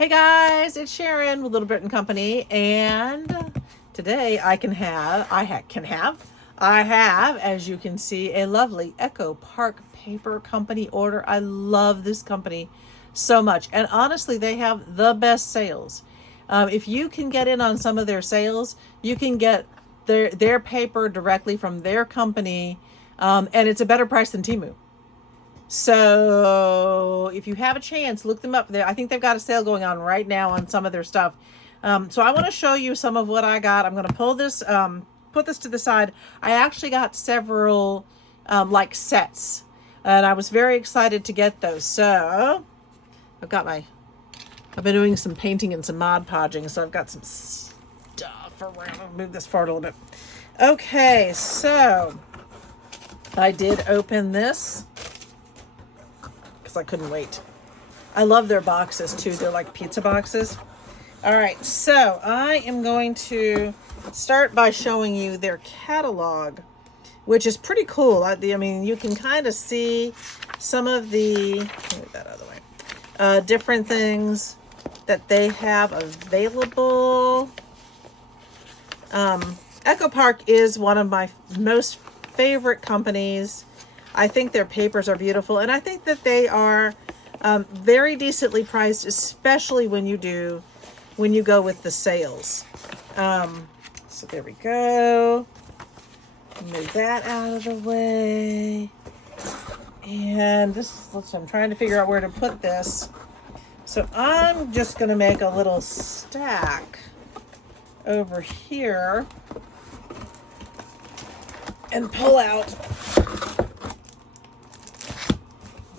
Hey guys, it's Sharon with Little Britain Company, and today I have, as you can see, a lovely Echo Park Paper Company order. I love this company so much, and honestly, they have the best sales. If you can get in on some of their sales, you can get their paper directly from their company, and it's a better price than Temu. So if you have a chance, look them up there. I think they've got a sale going on right now on some of their stuff. So I want to show you some of what I got. I'm going to put this to the side. I actually got several like sets, and I was very excited to get those. So I've been doing some painting and some Mod Podging, so I've got some stuff around. I'll move this forward a little bit. Okay, so I did open this because I couldn't wait. I love their boxes too. They're like pizza boxes. All right, so I am going to start by showing you their catalog, which is pretty cool. I mean, you can kind of see some of the, move that out of the way, different things that they have available. Echo Park is one of my most favorite companies. I think their papers are beautiful, and I think that they are very decently priced, especially when you go with the sales. So there we go. Move that out of the way. And I'm trying to figure out where to put this. So I'm just going to make a little stack over here and pull out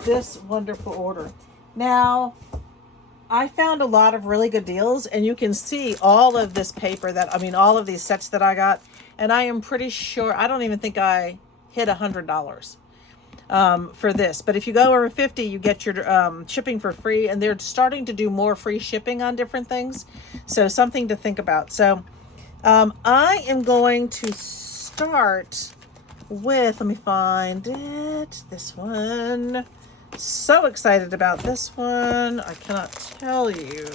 this wonderful order. Now, I found a lot of really good deals, and you can see all of this paper all of these sets that I got, and I am pretty sure, I don't even think I hit $100 for this. But if you go over 50, you get your shipping for free, and they're starting to do more free shipping on different things. So something to think about. So I am going to start with, let me find it, this one. So excited about this one. I cannot tell you.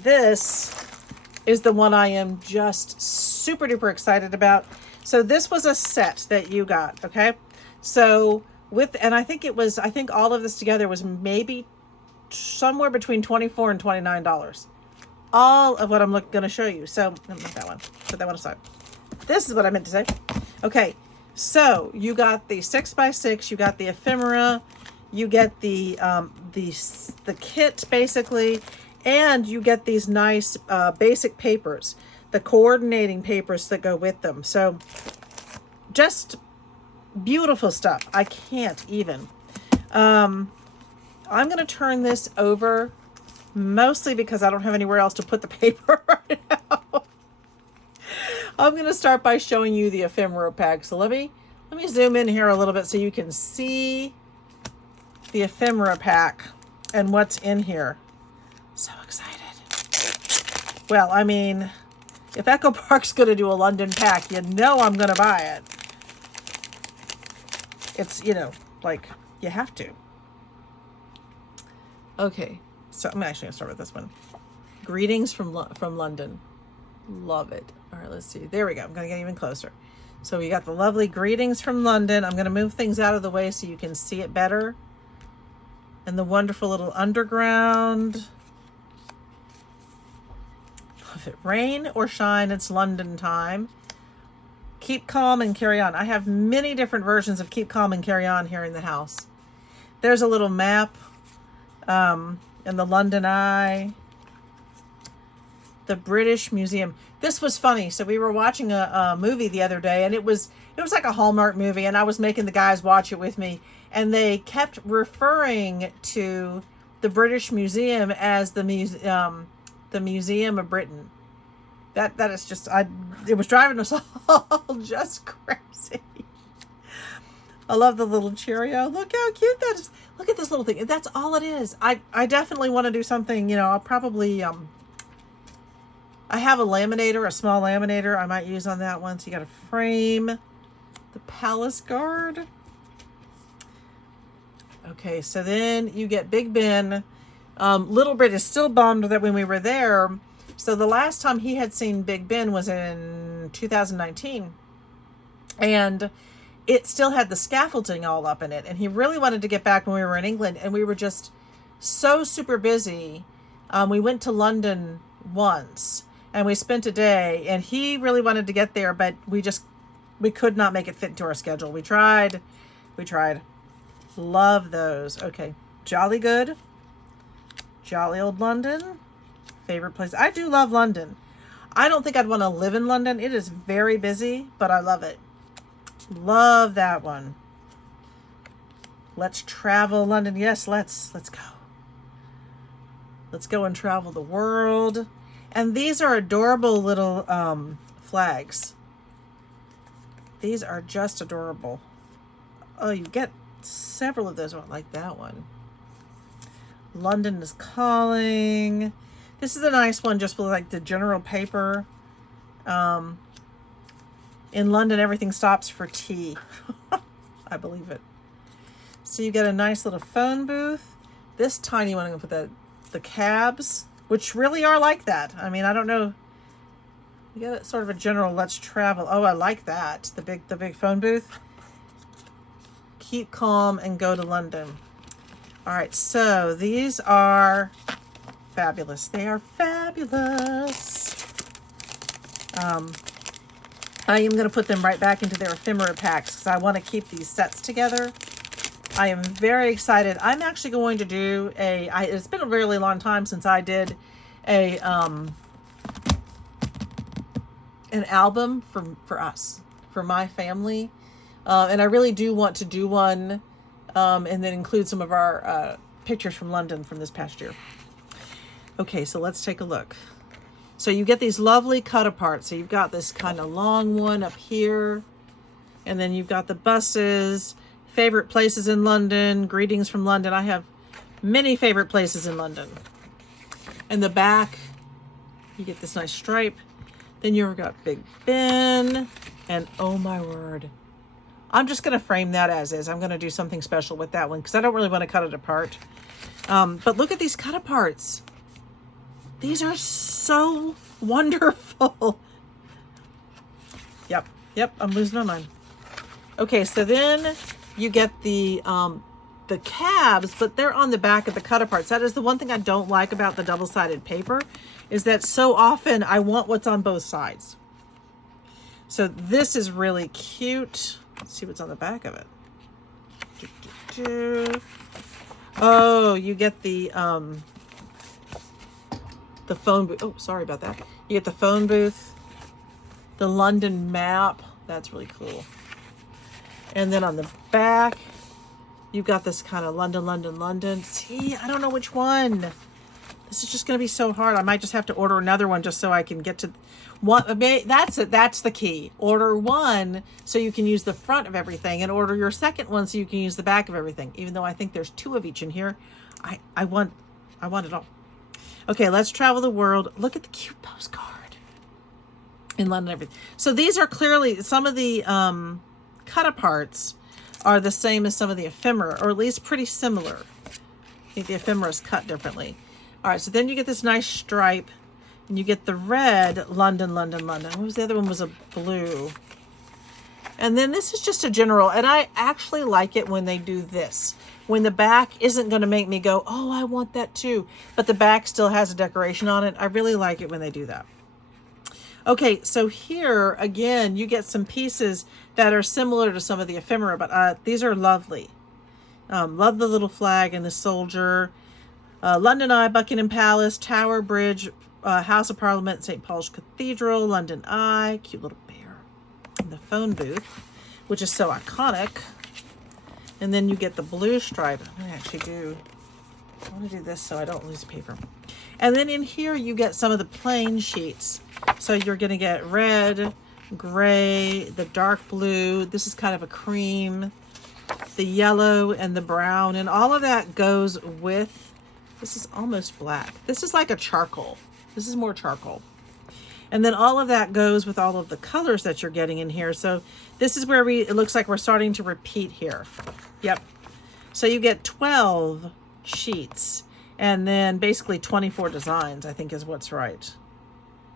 This is the one I am just super duper excited about. So this was a set that you got, okay? So and I think all of this together was maybe somewhere between $24 and $29. All of what I'm going to show you. So, not that one. Put that one aside. This is what I meant to say. Okay, so you got the 6x6, you got the ephemera, you get the kit basically, and you get these nice basic papers, the coordinating papers that go with them. So just beautiful stuff. I can't even. I'm going to turn this over mostly because I don't have anywhere else to put the paper right now. I'm going to start by showing you the ephemera pack. So let me zoom in here a little bit so you can see the ephemera pack and what's in here. So excited. Well, I mean, if Echo Park's going to do a London pack, you know I'm going to buy it. It's, like, you have to. Okay, so I'm actually going to start with this one. Greetings from London. Love it. All right, let's see. There we go. I'm going to get even closer. So we got the lovely greetings from London. I'm going to move things out of the way so you can see it better. And the wonderful little underground. Love it. Rain or shine, it's London time. Keep calm and carry on. I have many different versions of keep calm and carry on here in the house. There's a little map and the London Eye. The British Museum. This was funny. So we were watching a movie the other day, and it was like a Hallmark movie, and I was making the guys watch it with me, and they kept referring to the British Museum as the Museum of Britain. That is just, it was driving us all just crazy. I love the little Cheerio. Look how cute that is. Look at this little thing. That's all it is. I definitely want to do something, I'll probably, I have a laminator, a small laminator I might use on that one. So you got a frame, the Palace Guard. Okay, so then you get Big Ben, Little Brit is still bummed that when we were there, so the last time he had seen Big Ben was in 2019, and it still had the scaffolding all up in it, and he really wanted to get back when we were in England, and we were just so super busy. We went to London once, and we spent a day, and he really wanted to get there, but we could not make it fit into our schedule. We tried. Love those. Okay, jolly good. Jolly old London. Favorite place. I do love London. I don't think I'd want to live in London. It is very busy, but I love it. Love that one. Let's travel London. Yes, let's go. Let's go and travel the world. And these are adorable little flags. These are just adorable. Oh, you get several of those. I like that one. London is calling. This is a nice one just with like the general paper. In London, everything stops for tea. I believe it. So you get a nice little phone booth. This tiny one, I'm going to put the cabs, which really are like that. I mean, I don't know. You get sort of a general let's travel. Oh, I like that. The big phone booth. Keep calm and go to London. All right, so these are fabulous. They are fabulous. I am going to put them right back into their ephemera packs because I want to keep these sets together. I am very excited. I'm actually going to do it's been a really long time since I did an album for us, for my family. And I really do want to do one and then include some of our pictures from London from this past year. Okay, so let's take a look. So you get these lovely cut apart. So you've got this kind of long one up here. And then you've got the buses, favorite places in London, greetings from London. I have many favorite places in London. In the back, you get this nice stripe. Then you've got Big Ben. And oh my word. I'm just going to frame that as is. I'm going to do something special with that one because I don't really want to cut it apart. But look at these cut aparts. These are so wonderful. Yep, I'm losing my mind. Okay, so then you get the cabs, but they're on the back of the cut aparts. That is the one thing I don't like about the double-sided paper, is that so often I want what's on both sides. So this is really cute. Let's see what's on the back of it. Oh, you get the phone booth. Oh, sorry about that. You get the phone booth, the London map. That's really cool. And then on the back, you've got this kind of London. See, I don't know which one. This is just going to be so hard. I might just have to order another one just so I can get to one. That's it. That's the key. Order one so you can use the front of everything, and order your second one so you can use the back of everything. Even though I think there's two of each in here, I want it all. Okay, let's travel the world. Look at the cute postcard in London. Everything. So these are clearly some of the cut aparts are the same as some of the ephemera, or at least pretty similar. I think the ephemera is cut differently. All right, so then you get this nice stripe, and you get the red London. What was the other one? Was a blue. And then this is just a general, and I actually like it when they do this. When the back isn't going to make me go, oh, I want that too, but the back still has a decoration on it. I really like it when they do that. Okay, so here, again, you get some pieces that are similar to some of the ephemera, but these are lovely. Love the little flag and the soldier. London Eye, Buckingham Palace, Tower Bridge, House of Parliament, St. Paul's Cathedral, London Eye, cute little bear. And the phone booth, which is so iconic. And then you get the blue stripe. I want to do this so I don't lose paper. And then in here you get some of the plain sheets. So you're going to get red, gray, the dark blue. This is kind of a cream, the yellow and the brown. And all of that goes with, this is almost black. This is like a charcoal. This is more charcoal. And then all of that goes with all of the colors that you're getting in here. So this is where it looks like we're starting to repeat here. Yep. So you get 12 sheets. And then basically 24 designs, I think is what's right.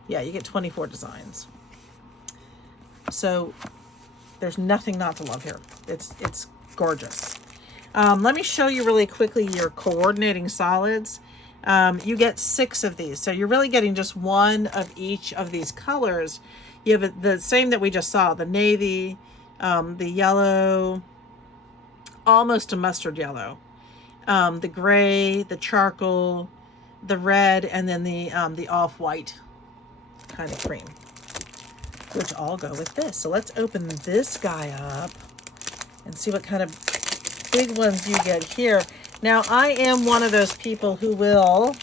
Yeah, you get 24 designs. So there's nothing not to love here. It's gorgeous. Let me show you really quickly your coordinating solids. You get 6 of these. So you're really getting just one of each of these colors. You have the same that we just saw, the navy, the yellow, almost a mustard yellow, the gray, the charcoal, the red, and then the off-white kind of cream, which all go with this. So let's open this guy up and see what kind of big ones you get here. Now, I am one of those people who will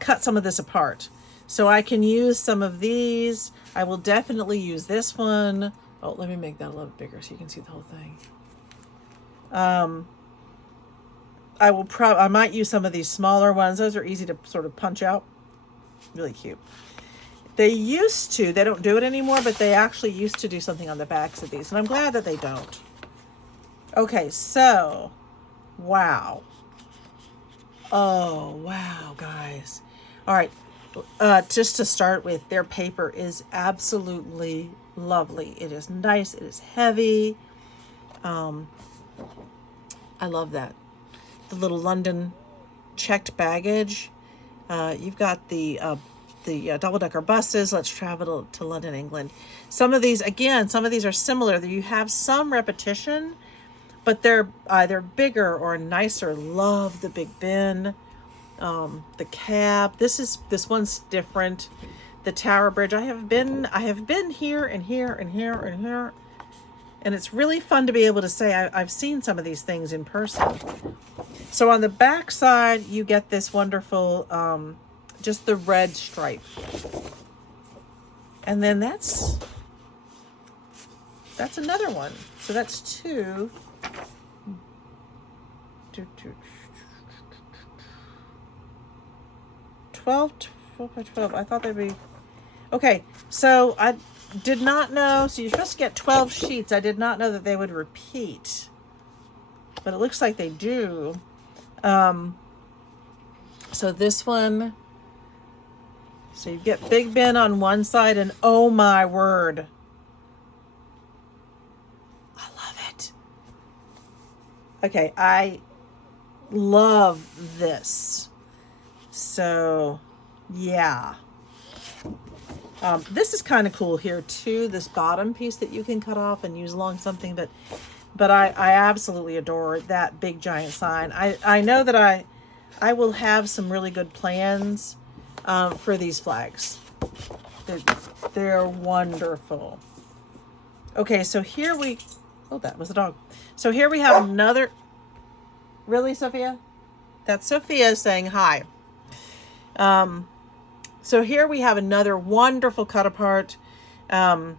cut some of this apart. So I can use some of these. I will definitely use this one. Oh, let me make that a little bigger so you can see the whole thing. I might use some of these smaller ones. Those are easy to sort of punch out. Really cute. They don't do it anymore, but they actually used to do something on the backs of these, and I'm glad that they don't. Okay, so, wow. Oh, wow, guys. All right, just to start with, their paper is absolutely lovely. It is nice. It is heavy. I love that. The little London checked baggage. You've got the double-decker buses. Let's travel to London, England. Some of these are similar. You have some repetition, but they're either bigger or nicer. Love the Big Ben, the cab. This one's different. The Tower Bridge. I have been here and here and here and here, and it's really fun to be able to say I've seen some of these things in person. So on the back side, you get this wonderful, just the red stripe. And then that's another one. So that's 2. 12 by 12. I thought they'd be... Okay, so I did not know. So you're supposed to get 12 sheets. I did not know that they would repeat. But it looks like they do. So this one... So you get Big Ben on one side, and oh my word, I love it. Okay, I love this. So, yeah. This is kind of cool here too, this bottom piece that you can cut off and use along something, but I absolutely adore that big giant sign. I know that I will have some really good plans for these flags. They're wonderful. Okay, so here oh, that was a dog. So here we have another, really, Sophia? That's Sophia saying hi. So here we have another wonderful cut apart. Some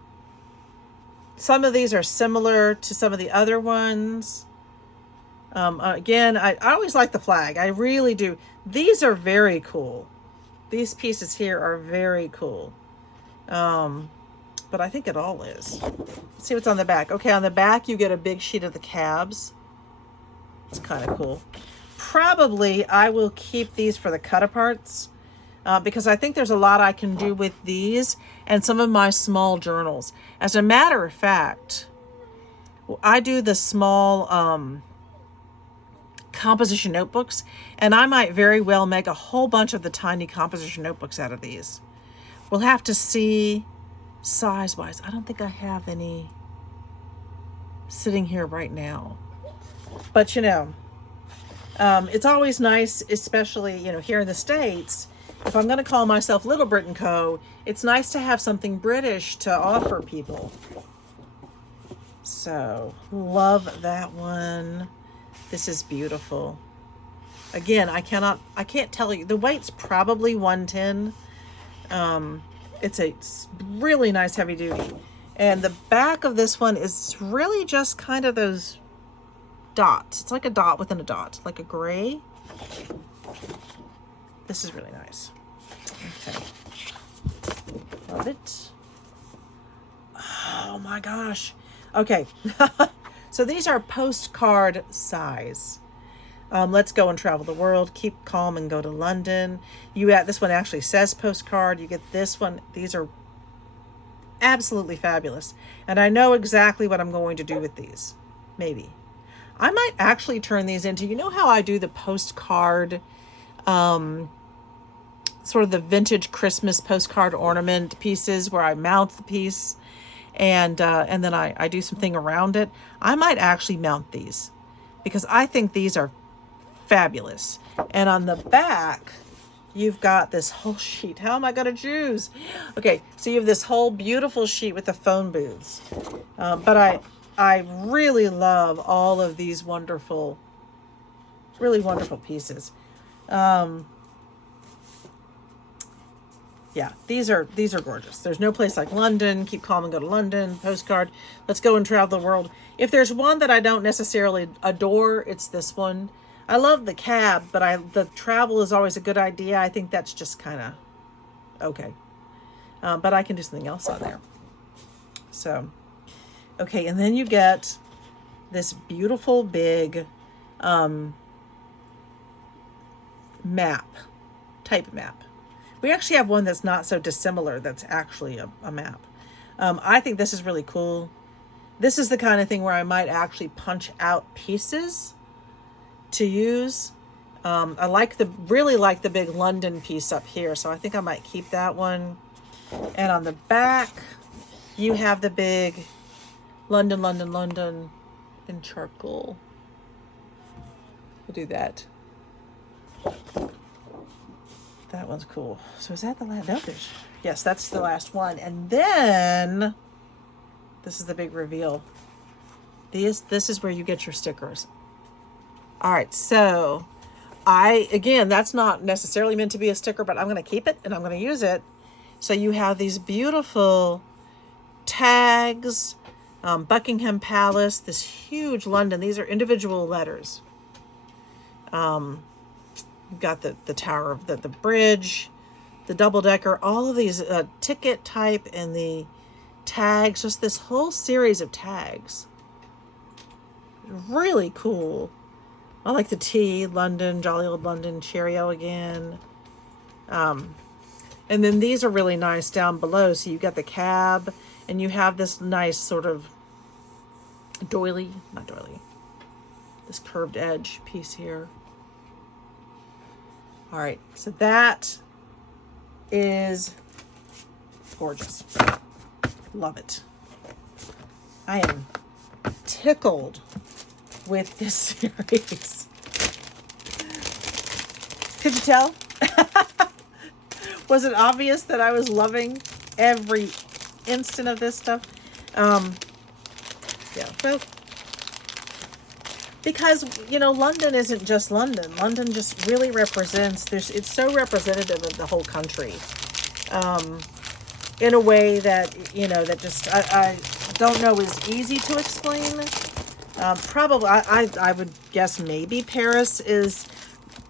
of these are similar to some of the other ones. Again, I always like the flag. I really do. These are very cool. These pieces here are very cool. But I think it all is. Let's see what's on the back. Okay, on the back you get a big sheet of the cabs. It's kind of cool. Probably I will keep these for the cut aparts because I think there's a lot I can do with these and some of my small journals. As a matter of fact, I do the small composition notebooks, and I might very well make a whole bunch of the tiny composition notebooks out of these. We'll have to see size-wise. I don't think I have any sitting here right now. But, it's always nice, especially, here in the States, if I'm going to call myself Little Britain Co., it's nice to have something British to offer people. So, love that one. This is beautiful. Again, I can't tell you. The weight's probably 110. It's a really nice heavy duty. And the back of this one is really just kind of those dots. It's like a dot within a dot, like a gray. This is really nice. Okay. Love it. Oh my gosh. Okay. So these are postcard size. Let's go and travel the world. Keep calm and go to London. This one actually says postcard. You get this one. These are absolutely fabulous. And I know exactly what I'm going to do with these. Maybe. I might actually turn these into, you know how I do the postcard, sort of the vintage Christmas postcard ornament pieces where I mount the piece and then I do something around it. I might actually mount these because I think these are fabulous. And on the back, you've got this whole sheet. How am I going to choose? Okay, so you have this whole beautiful sheet with the phone booths. But I really love all of these wonderful, really wonderful pieces. Yeah, these are gorgeous. There's no place like London. Keep calm and go to London. Postcard. Let's go and travel the world. If there's one that I don't necessarily adore, it's this one. I love the cab, but the travel is always a good idea. I think that's just kind of okay. But I can do something else on there. So, okay, and then you get this beautiful big type map. We actually have one that's not so dissimilar that's actually a map. I think this is really cool. This is the kind of thing where I might actually punch out pieces to use. I really like the big London piece up here, so I think I might keep that one. And on the back, you have the big London, London, London in charcoal. We'll do that. That one's cool. So is that the last? No, yes, that's the last one. And then this is the big reveal. This is where you get your stickers. All right, so again, that's not necessarily meant to be a sticker, but I'm going to keep it and I'm going to use it. So you have these beautiful tags, Buckingham Palace, this huge London. These are individual letters. You've got the tower of the bridge, the double-decker, all of these ticket type and the tags, just this whole series of tags. Really cool. I like the T, London, jolly old London, Cheerio again. And then these are really nice down below. So you got the cab and you have this nice sort of this curved edge piece here. All right, so that is gorgeous. Love it. I am tickled with this series. Could you tell? Was it obvious that I was loving every instant of this stuff? Yeah, well, because, London isn't just London. London just really represents, it's so representative of the whole country. In a way that, that just, I don't know is easy to explain. Probably, I would guess maybe Paris is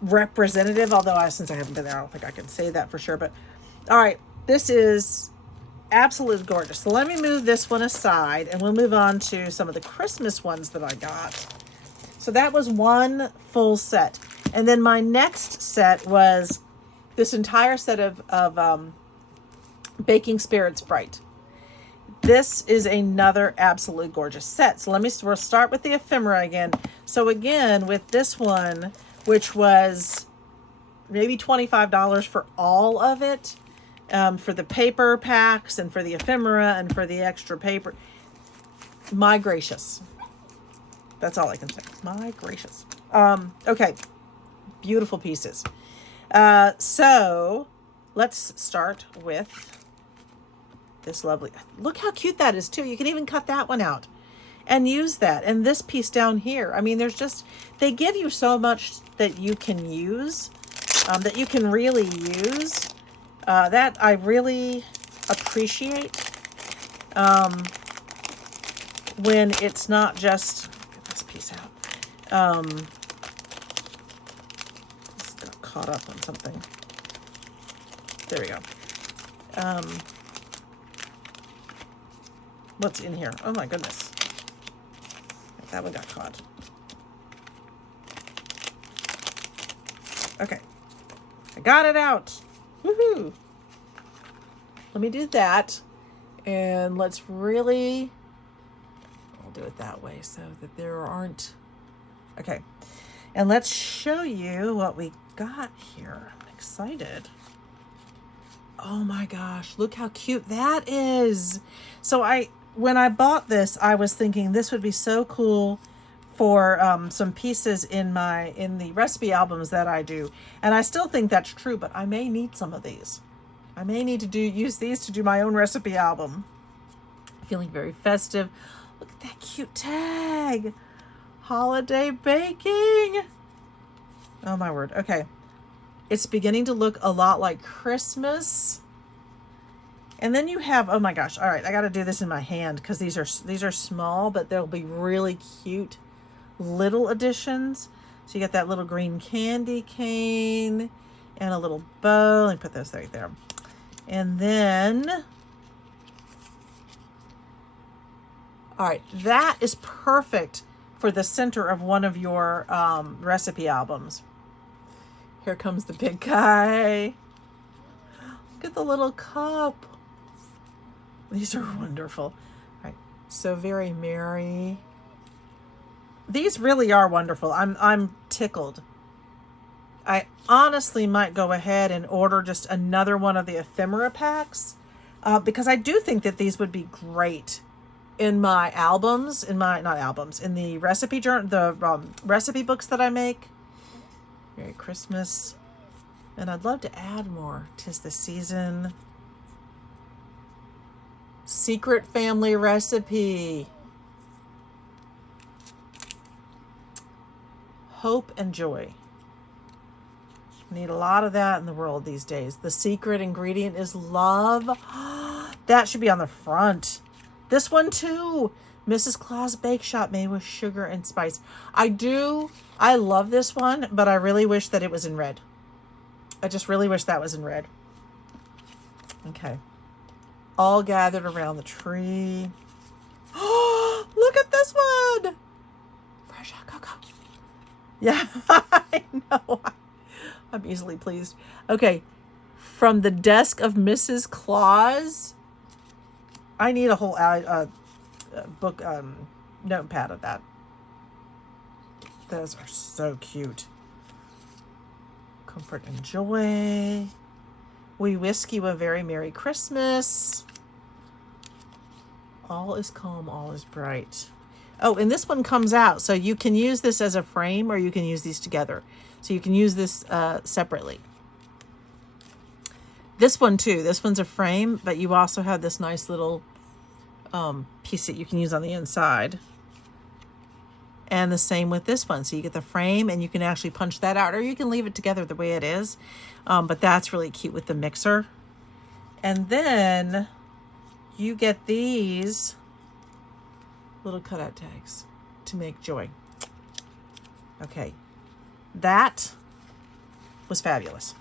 representative, although since I haven't been there, I don't think I can say that for sure. But, all right, this is absolutely gorgeous. So let me move this one aside, and we'll move on to some of the Christmas ones that I got. So that was one full set. And then my next set was this entire set of Baking Spirits Bright. This is another absolutely gorgeous set. So we'll start with the ephemera again. So again, with this one, which was maybe $25 for all of it, for the paper packs and for the ephemera and for the extra paper. My gracious. That's all I can say. My gracious. Okay. Beautiful pieces. So let's start with this lovely, look how cute that is too. You can even cut that one out and use that. And this piece down here, I mean, they give you so much that you can use, that you can really use, that I really appreciate, when it's not just, get this piece out, this got caught up on something. There we go. What's in here? Oh my goodness. That one got caught. Okay. I got it out. Woohoo. Let me do that. And let's really, I'll do it that way so that there aren't, okay. And let's show you what we got here. I'm excited. Oh my gosh, look how cute that is. So when I bought this, I was thinking this would be so cool for some pieces in the recipe albums that I do. And I still think that's true, but I may need some of these. I may need to use these to do my own recipe album. Feeling very festive. Look at that cute tag. Holiday baking. Oh my word. Okay. It's beginning to look a lot like Christmas. And then you have, oh my gosh. All right. I got to do this in my hand because these are small, but they'll be really cute little additions. So you got that little green candy cane and a little bow. Let me put those right there. And then, all right, that is perfect for the center of one of your recipe albums. Here comes the big guy. Look at the little cup. These are wonderful. All right, so very merry. These really are wonderful. I'm tickled. I honestly might go ahead and order just another one of the ephemera packs because I do think that these would be great in my albums, in the recipe recipe books that I make. Merry Christmas. And I'd love to add more. 'Tis the season. Secret family recipe. Hope and joy. Need a lot of that in the world these days. The secret ingredient is love. That should be on the front. This one too. Mrs. Claus Bake Shop made with sugar and spice. I love this one, but I really wish that it was in red. I just really wish that was in red. Okay. All gathered around the tree. Look at this one. Fresh hot cocoa. Yeah, I know. I'm easily pleased. Okay. From the desk of Mrs. Claus. I need a whole book notepad of that. Those are so cute. Comfort and joy. We wish you a very Merry Christmas. All is calm, all is bright. Oh, and this one comes out, so you can use this as a frame or you can use these together. So you can use this separately. This one too, this one's a frame, but you also have this nice little piece that you can use on the inside. And the same with this one. So you get the frame and you can actually punch that out, or you can leave it together the way it is. But that's really cute with the mixer. And then you get these little cutout tags to make joy. Okay. That was fabulous.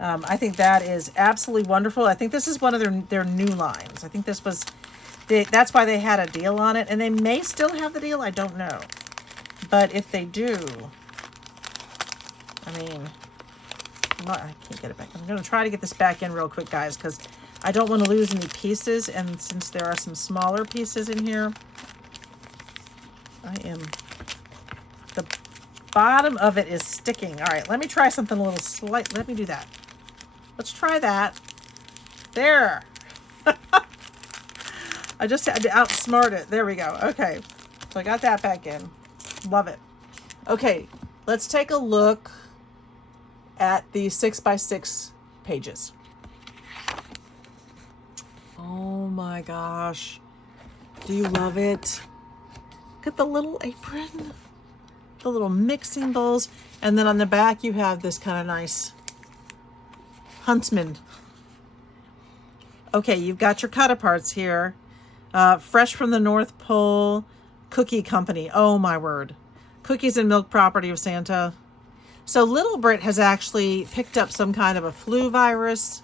I think that is absolutely wonderful. I think this is one of their new lines. I think this was, that's why they had a deal on it. And they may still have the deal. I don't know. But if they do, I mean, I can't get it back. I'm going to try to get this back in real quick, guys, because I don't want to lose any pieces. And since there are some smaller pieces in here, the bottom of it is sticking. All right, let me try something a little slight. Let me do that. Let's try that. There. I just had to outsmart it. There we go. Okay. So I got that back in. Love it. Okay. Let's take a look at the 6x6 pages. Oh my gosh. Do you love it? Look at the little apron. The little mixing bowls. And then on the back you have this kind of nice huntsman. Okay, you've got your cut-aparts here. Fresh from the North Pole Cookie Company. Oh my word. Cookies and milk property of Santa. So little Brit has actually picked up some kind of a flu virus.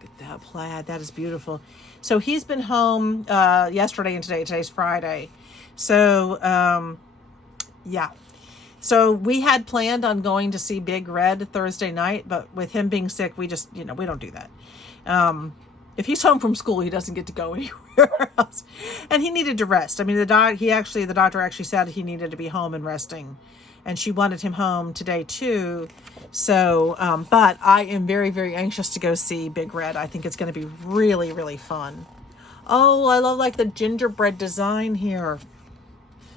Look at that plaid. That is beautiful. So he's been home yesterday and today. Today's Friday. So, yeah. So we had planned on going to see Big Red Thursday night, but with him being sick, we just, we don't do that. If he's home from school, he doesn't get to go anywhere else. And he needed to rest. I mean, the doctor actually said he needed to be home and resting. And she wanted him home today too. So, but I am very, very anxious to go see Big Red. I think it's going to be really, really fun. Oh, I love like the gingerbread design here.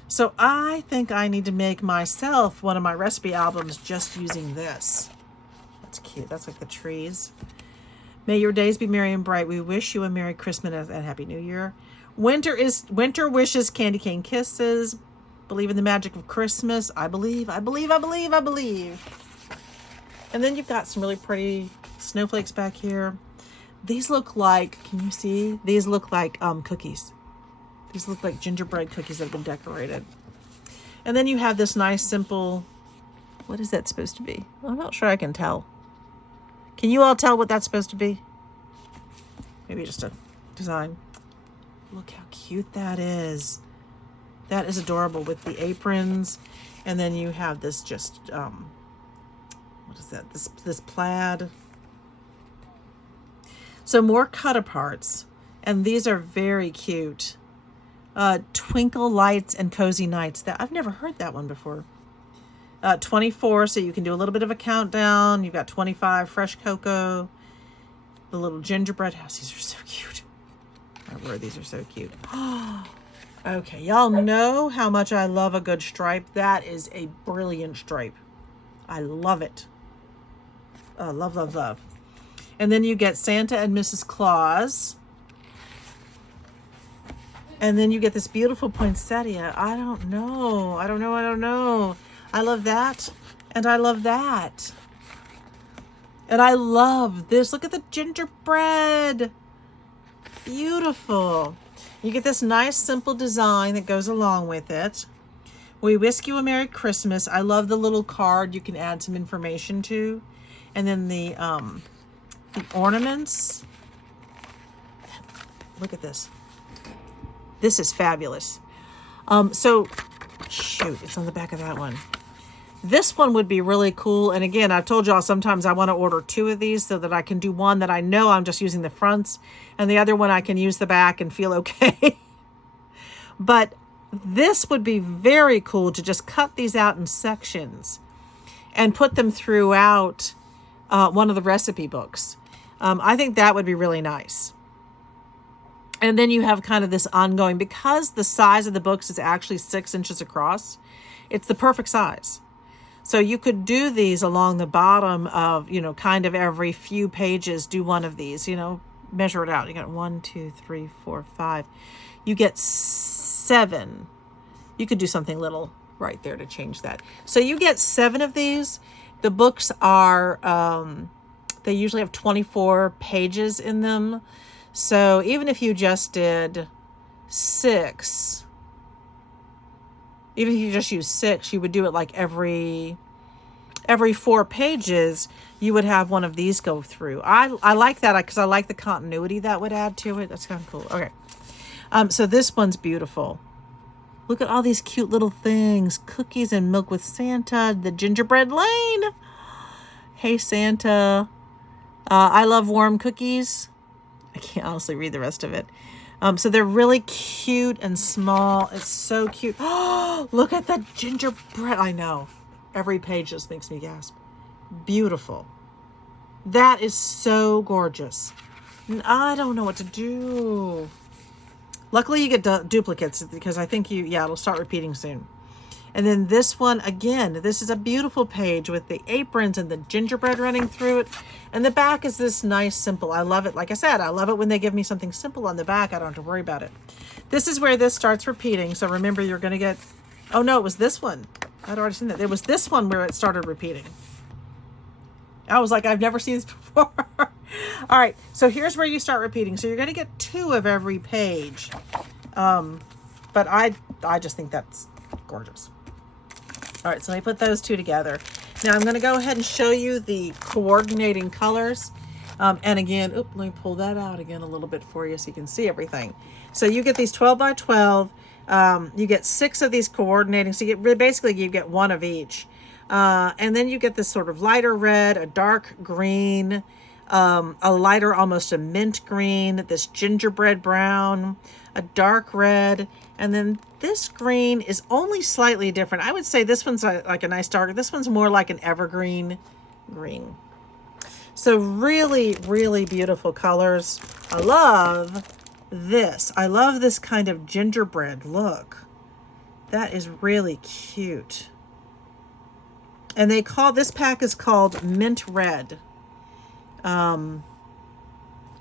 So I think I need to make myself one of my recipe albums just using this. That's cute. That's like the trees. May your days be merry and bright. We wish you a Merry Christmas and Happy New Year. Winter wishes, candy cane kisses. Believe in the magic of Christmas. I believe. And then you've got some really pretty snowflakes back here. These look like, can you see? These look like cookies. These look like gingerbread cookies that have been decorated. And then you have this nice, simple, what is that supposed to be? I'm not sure I can tell. Can you all tell what that's supposed to be? Maybe just a design. Look how cute that is. That is adorable with the aprons. And then you have this just, what is that? This plaid. So more cut aparts. And these are very cute. Twinkle lights and cozy nights. That I've never heard that one before. 24, so you can do a little bit of a countdown. You've got 25 fresh cocoa. The little gingerbread house. These are so cute. My word, these are so cute. Okay, y'all know how much I love a good stripe. That is a brilliant stripe. I love it. Love, love, love. And then you get Santa and Mrs. Claus. And then you get this beautiful poinsettia. I don't know. I love that. And I love that. And I love this. Look at the gingerbread. Beautiful. You get this nice, simple design that goes along with it. We wish you a Merry Christmas. I love the little card you can add some information to. And then the ornaments. Look at this. This is fabulous. So, shoot, it's on the back of that one. This one would be really cool. And again, I've told y'all sometimes I want to order 2 of these so that I can do one that I know I'm just using the fronts and the other one I can use the back and feel okay. But this would be very cool to just cut these out in sections and put them throughout one of the recipe books. I think that would be really nice. And then you have kind of this ongoing, because the size of the books is actually 6 inches across, it's the perfect size. So you could do these along the bottom of, kind of every few pages, do one of these, measure it out. You got 1, 2, 3, 4, 5. You get 7. You could do something little right there to change that. So you get 7 of these. The books are, they usually have 24 pages in them. So even if you just did 6, even if you just use 6, you would do it like every 4 pages, you would have one of these go through. I like that because I like the continuity that would add to it. That's kind of cool. Okay. So this one's beautiful. Look at all these cute little things. Cookies and milk with Santa. The gingerbread lane. Hey, Santa. I love warm cookies. I can't honestly read the rest of it. So they're really cute and small. It's so cute. Oh, look at the gingerbread. I know. Every page just makes me gasp. Beautiful. That is so gorgeous. I don't know what to do. Luckily, you get duplicates because I think it'll start repeating soon. And then this one, again, this is a beautiful page with the aprons and the gingerbread running through it. And the back is this nice, simple. I love it. Like I said, I love it when they give me something simple on the back. I don't have to worry about it. This is where this starts repeating. So remember, you're going to get, oh no, it was this one. I'd already seen that. There was this one where it started repeating. I was like, I've never seen this before. All right, so here's where you start repeating. So you're going to get 2 of every page. But I just think that's gorgeous. All right, so let me put those 2 together. Now I'm going to go ahead and show you the coordinating colors. And again, let me pull that out again a little bit for you so you can see everything. So you get these 12 by 12. You get 6 of these coordinating. So basically you get 1 of each. And then you get this sort of lighter red, a dark green, a lighter, almost a mint green, this gingerbread brown, a dark red, and then this green is only slightly different. I would say this one's like a nice dark. This one's more like an evergreen green. So really, really beautiful colors. I love this. I love this kind of gingerbread look. That is really cute. And they call, this pack is called Mint Red. And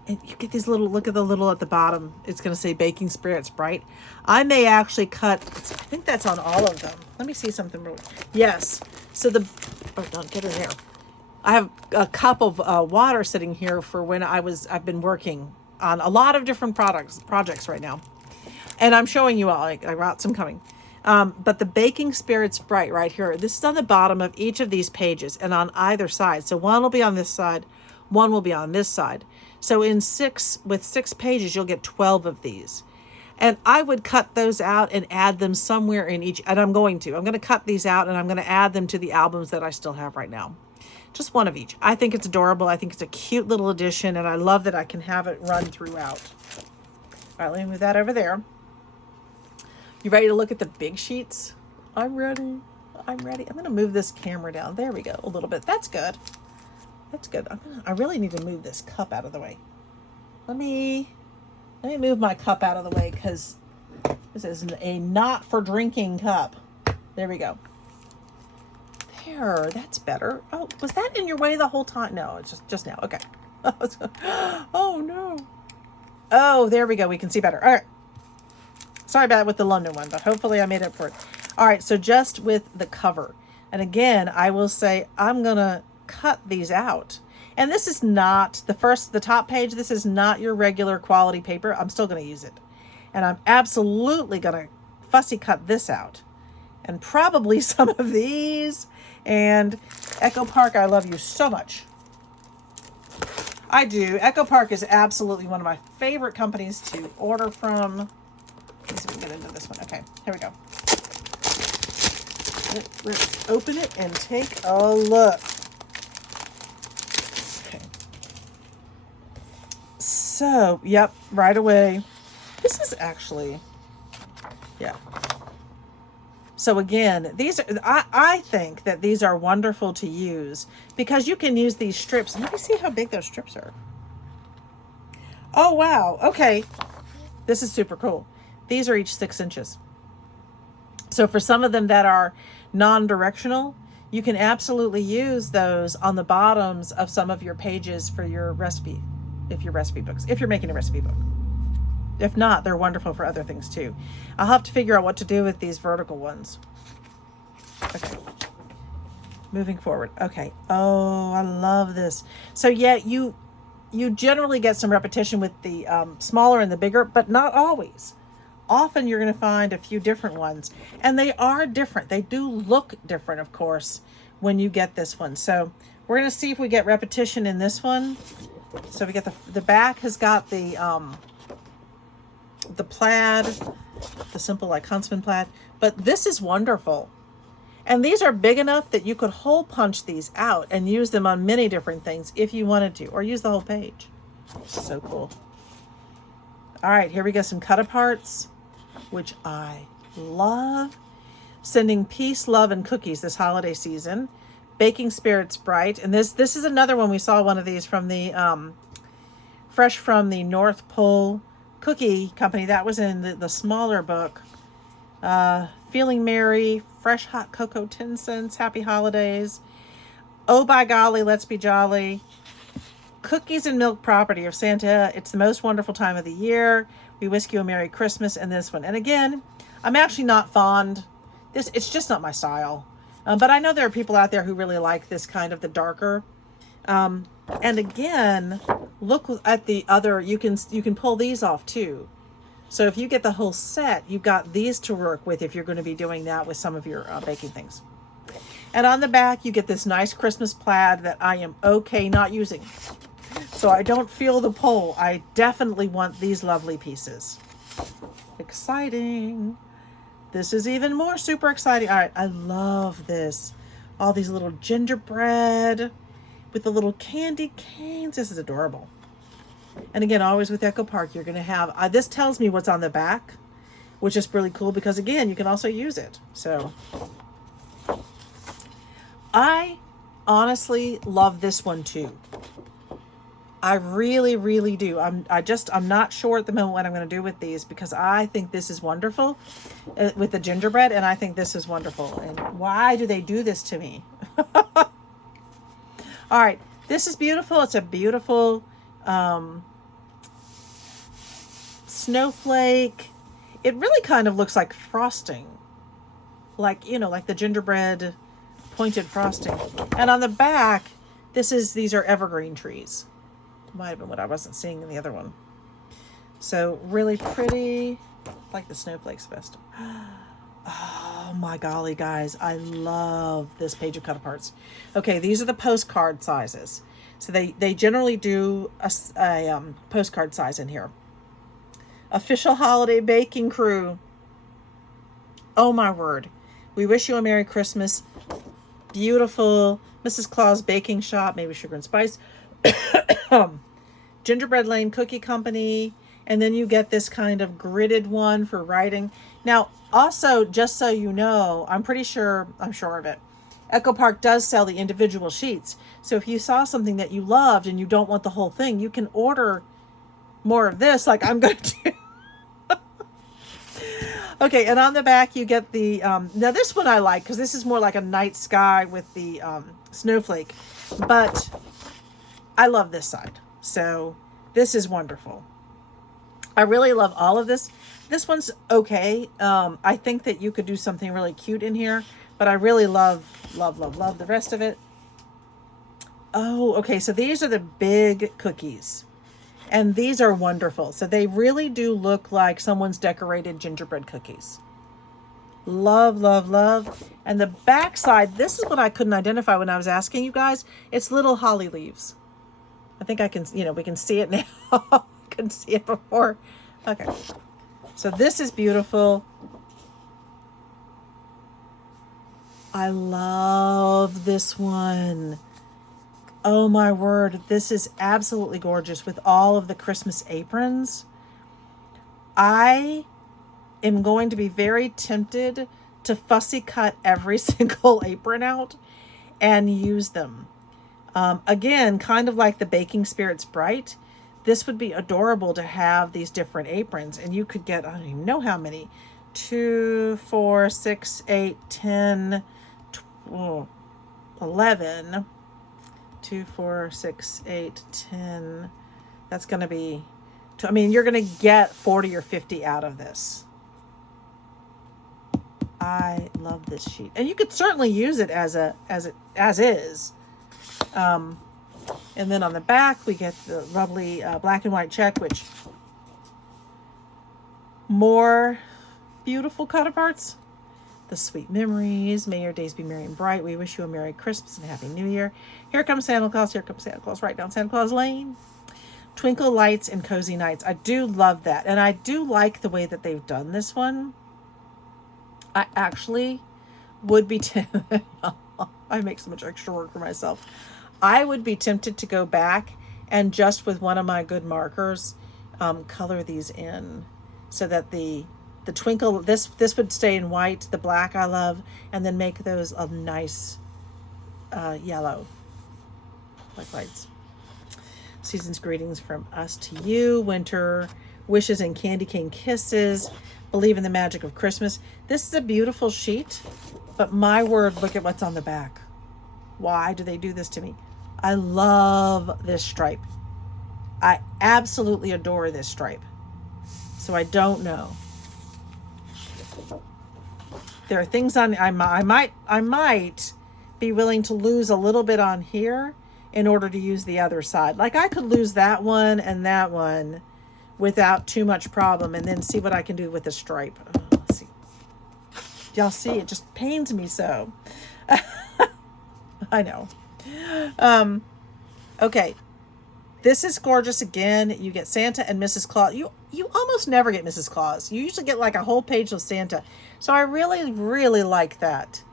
you get these little, look at the little at the bottom. It's going to say Baking Spirits Bright. I may actually cut, I think that's on all of them. Let me see something. Yes. So oh, don't get her hair. I have a cup of water sitting here for when I've been working on a lot of different projects right now. And I'm showing you all, I got some coming. But the Baking Spirits Bright right here, this is on the bottom of each of these pages and on either side. So one will be on this side, one will be on this side. So with 6 pages, you'll get 12 of these. And I would cut those out and add them somewhere in each, and I'm going to cut these out and I'm going to add them to the albums that I still have right now. Just 1 of each. I think it's adorable. I think it's a cute little addition, and I love that I can have it run throughout. All right, let me move that over there. You ready to look at the big sheets? I'm ready. I'm going to move this camera down. There we go, a little bit. That's good. That's good. I really need to move this cup out of the way. Let me move my cup out of the way because this is a not for drinking cup. There we go. There, that's better. Oh, was that in your way the whole time? No, it's just now. Okay. Oh no. Oh, there we go. We can see better. All right. Sorry about it with the London one, but hopefully I made up for it. All right, so just with the cover. And again, I will say I'm going to cut these out. And this is not the top page. This is not your regular quality paper. I'm still going to use it. And I'm absolutely going to fussy cut this out. And probably some of these. And Echo Park, I love you so much. I do. Echo Park is absolutely one of my favorite companies to order from. Let's see if we can get into this one. Okay, here we go. Let's open it and take a look. Okay. So, yep, right away. This is actually, yeah. So again, these are, I think that these are wonderful to use because you can use these strips. Let me see how big those strips are. Oh, wow. Okay. This is super cool. These are each 6 inches. So for some of them that are non-directional, you can absolutely use those on the bottoms of some of your pages for your recipe, if you're making a recipe book. If not, they're wonderful for other things too. I'll have to figure out what to do with these vertical ones. Okay. Moving forward. Okay. Oh, I love this. So yeah, you generally get some repetition with the smaller and the bigger, but not always. Often you're going to find a few different ones, and they are different. They do look different, of course, when you get this one. So we're going to see if we get repetition in this one. So we get the back has got the plaid, the simple like huntsman plaid, but this is wonderful. And these are big enough that you could hole punch these out and use them on many different things if you wanted to, or use the whole page. So cool. All right, here we go. Some cut aparts, which I love. Sending peace, love, and cookies this holiday season. Baking Spirits Bright. And this is another one. We saw one of these from the fresh from the North Pole Cookie Company. That was in the smaller book. Feeling Merry, Fresh Hot Cocoa 10 cents, Happy Holidays. Oh by golly, let's be jolly. Cookies and Milk Property of Santa. It's the most wonderful time of the year. We wish you a Merry Christmas. And this one. And again, I'm actually not fond. It's just not my style. But I know there are people out there who really like this kind of the darker. And again, look at the other. You can pull these off too. So if you get the whole set, you've got these to work with if you're going to be doing that with some of your baking things. And on the back, you get this nice Christmas plaid that I am okay not using. So I don't feel the pull. I definitely want these lovely pieces. Exciting. This is even more super exciting. All right, I love this. All these little gingerbread with the little candy canes. This is adorable. And again, always with Echo Park, you're going to have, this tells me what's on the back, which is really cool because again, you can also use it. So I honestly love this one too. I really, really do. I'm not sure at the moment what I'm going to do with these because I think this is wonderful with the gingerbread, and I think this is wonderful. And why do they do this to me? All right, this is beautiful. It's a beautiful snowflake. It really kind of looks like frosting, like, you know, like the gingerbread pointed frosting. And on the back, these are evergreen trees. Might have been what I wasn't seeing in the other one. So really pretty. I like the snowflakes best. Oh my golly, guys, I love this page of cut aparts. Okay, these are the postcard sizes. So they generally do a postcard size in here. Official holiday baking crew. Oh my word. We wish you a Merry Christmas. Beautiful Mrs. Claus Baking Shop, maybe Sugar and Spice. Gingerbread Lane Cookie Company, and then you get this kind of gridded one for writing. Now, also, just so you know, I'm sure of it, Echo Park does sell the individual sheets. So if you saw something that you loved and you don't want the whole thing, you can order more of this like I'm going to do. Okay, and on the back you get the, now this one I like because this is more like a night sky with the snowflake, but I love this side. So this is wonderful. I really love all of this. This one's okay. I think that you could do something really cute in here, but I really love the rest of it. Oh, okay. So these are the big cookies, and these are wonderful. So they really do look like someone's decorated gingerbread cookies. Love, love, love. And the back side, this is what I couldn't identify when I was asking you guys. It's little holly leaves. I think I can, we can see it now. I couldn't see it before. Okay. So this is beautiful. I love this one. Oh my word. This is absolutely gorgeous with all of the Christmas aprons. I am going to be very tempted to fussy cut every single apron out and use them. Again, kind of like the Baking Spirits Bright, this would be adorable to have these different aprons, and you could get, I don't even know how many, 2, 4, 6, 8, 10, 12, 11, 2, 4, 6, 8, 10. That's going to be, you're going to get 40 or 50 out of this. I love this sheet, and you could certainly use it as is. And then on the back we get the lovely black and white check, which more beautiful cut aparts. The sweet memories. May your days be merry and bright. We wish you a Merry Christmas and a Happy New Year. Here comes Santa Claus. Here comes Santa Claus. Right down Santa Claus Lane. Twinkle lights and cozy nights. I do love that, and I do like the way that they've done this one. I actually would be I make so much extra work for myself. I would be tempted to go back and just with one of my good markers, color these in so that the twinkle, this would stay in white, the black I love, and then make those a nice yellow, like lights. Season's greetings from us to you. Winter wishes and candy cane kisses. Believe in the magic of Christmas. This is a beautiful sheet, but my word, look at what's on the back. Why do they do this to me? I love this stripe. I absolutely adore this stripe. So I don't know. There are things on, I might be willing to lose a little bit on here in order to use the other side. Like I could lose that one and that one without too much problem, and then see what I can do with the stripe. Oh, let's see. Y'all see, it just pains me so. I know. Okay. This is gorgeous. Again, you get Santa and Mrs. Claus. You almost never get Mrs. Claus. You usually get like a whole page of Santa. So I really, really like that.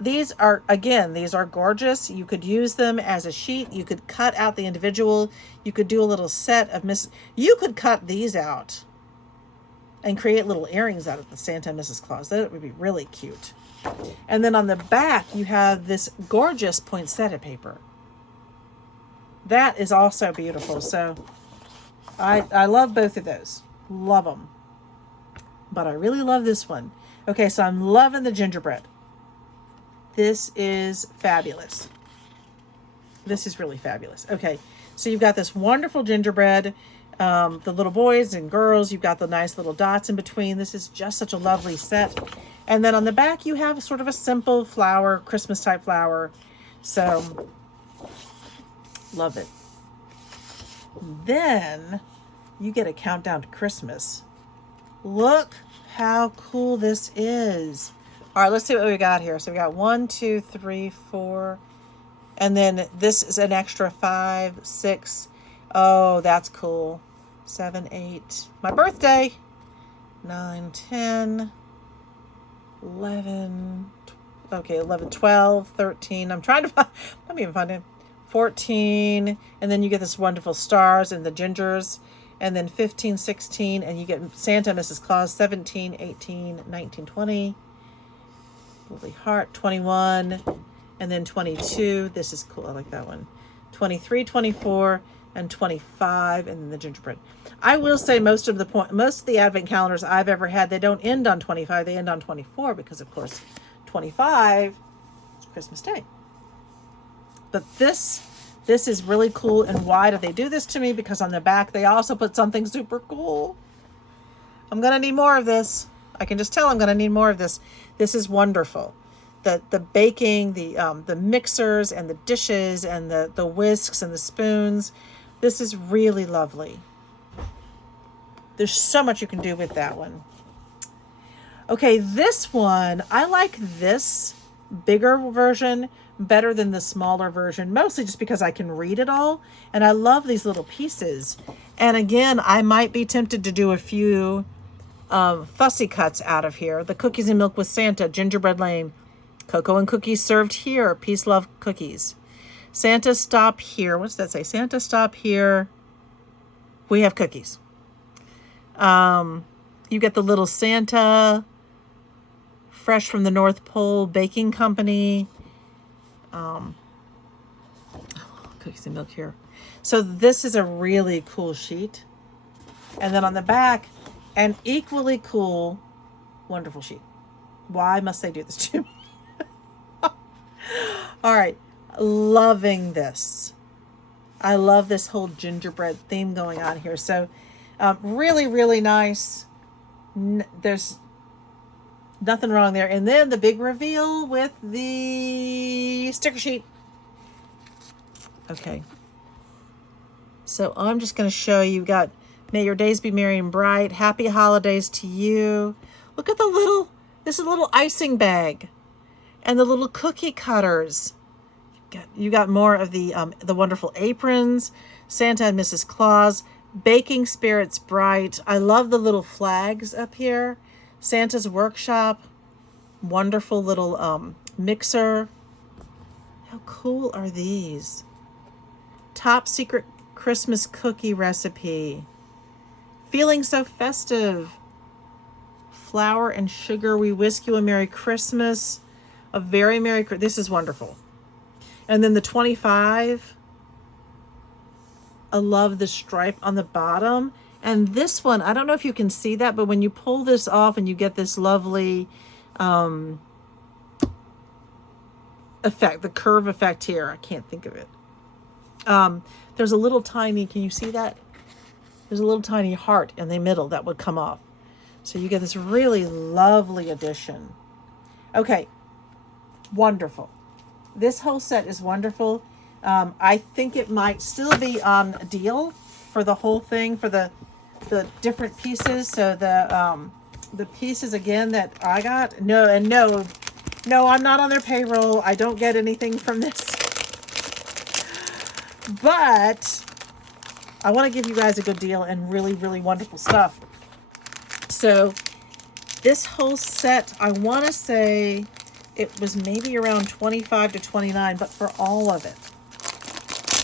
These are, again, these are gorgeous. You could use them as a sheet. You could cut out the individual. You could do a little set of You could cut these out and create little earrings out of the Santa and Mrs. Claus. That would be really cute. And then on the back, you have this gorgeous poinsettia paper. That is also beautiful. So I love both of those. Love them. But I really love this one. Okay, so I'm loving the gingerbread. This is fabulous. This is really fabulous. Okay, so you've got this wonderful gingerbread. The little boys and girls, you've got the nice little dots in between. This is just such a lovely set. And then on the back, you have sort of a simple flower, Christmas type flower. So, love it. Then you get a countdown to Christmas. Look how cool this is. All right, let's see what we got here. So we got 1, 2, 3, 4. And then this is an extra 5, 6. Oh, that's cool. 7, 8. My birthday. 9, 10, 11. Okay, 11, 12, 13. I'm trying to find, I'm even finding 14. And then you get this wonderful stars and the gingers. And then 15, 16. And you get Santa and Mrs. Claus. 17, 18, 19, 20. Lovely heart. 21. And then 22. This is cool. I like that one. 23, 24. And 25, and then the gingerbread. I will say most of the advent calendars I've ever had, they don't end on 25, they end on 24 because of course 25 is Christmas Day. But this is really cool. And why do they do this to me? Because on the back they also put something super cool. I'm gonna need more of this. I can just tell I'm gonna need more of this. This is wonderful. The baking, the mixers and the dishes and the whisks and the spoons. This is really lovely. There's so much you can do with that one. Okay, this one, I like this bigger version better than the smaller version, mostly just because I can read it all. And I love these little pieces. And again, I might be tempted to do a few fussy cuts out of here. The cookies and milk with Santa, gingerbread lane, cocoa and cookies served here, peace, love, cookies. Santa stop here. What's that say? Santa stop here. We have cookies. You get the little Santa, fresh from the North Pole Baking Company. Cookies and milk here. So this is a really cool sheet. And then on the back, an equally cool, wonderful sheet. Why must they do this to me? All right. Loving this. I love this whole gingerbread theme going on here. So really, really nice. There's nothing wrong there. And then the big reveal with the sticker sheet. Okay. So I'm just going to show you. Got may your days be merry and bright. Happy holidays to you. Look at this is a little icing bag. And the little cookie cutters. You got more of the wonderful aprons, Santa and Mrs. Claus, baking spirits bright. I love the little flags up here. Santa's workshop, wonderful little mixer. How cool are these? Top secret Christmas cookie recipe. Feeling so festive. Flour and sugar, we whisk you a Merry Christmas. A very Merry Christmas. This is wonderful. And then the 25, I love the stripe on the bottom. And this one, I don't know if you can see that, but when you pull this off and you get this lovely effect, the curve effect here, I can't think of it. There's a little tiny, can you see that? There's a little tiny heart in the middle that would come off. So you get this really lovely addition. Okay, wonderful. This whole set is wonderful. I think it might still be on a deal for the whole thing, for the different pieces. So the pieces again that I got, no, I'm not on their payroll. I don't get anything from this. But I want to give you guys a good deal and really, really wonderful stuff. So this whole set, I want to say it was maybe around 25 to 29, but for all of it,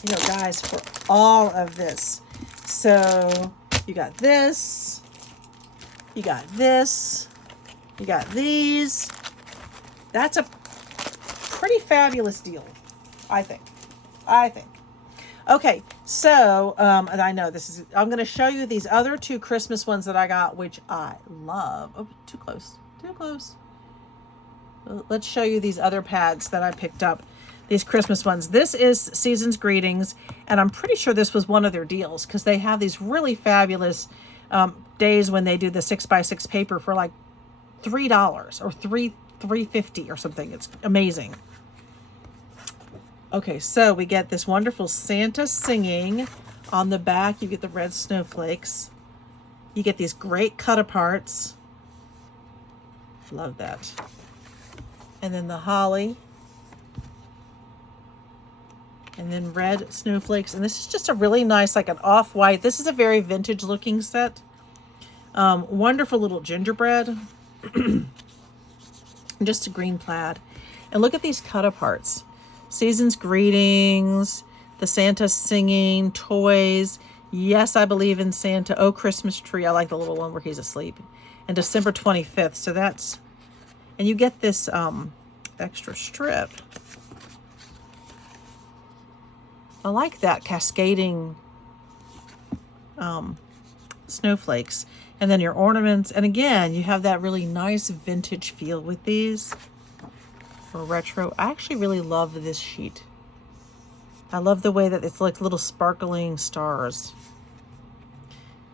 you know, guys, for all of this. So you got this, you got this, you got these. That's a pretty fabulous deal, I think. Okay, so, and I know this is, I'm going to show you these other two Christmas ones that I got, which I love. Oh, too close. Let's show you these other pads that I picked up, these Christmas ones. This is Season's Greetings, and I'm pretty sure this was one of their deals because they have these really fabulous days when they do the 6x6 paper for like $3 or $3.50 or something. It's amazing. Okay, so we get this wonderful Santa singing. On the back, you get the red snowflakes. You get these great cut-aparts. Love that. And then the holly. And then red snowflakes. And this is just a really nice, like an off-white. This is a very vintage-looking set. Wonderful little gingerbread. Just a green plaid. And look at these cut-aparts. Season's Greetings, the Santa singing, toys. Yes, I believe in Santa. Oh, Christmas tree. I like the little one where he's asleep. And December 25th. So that's, and you get this extra strip. I like that cascading snowflakes. And then your ornaments. And again, you have that really nice vintage feel with these. For retro. I actually really love this sheet. I love the way that it's like little sparkling stars.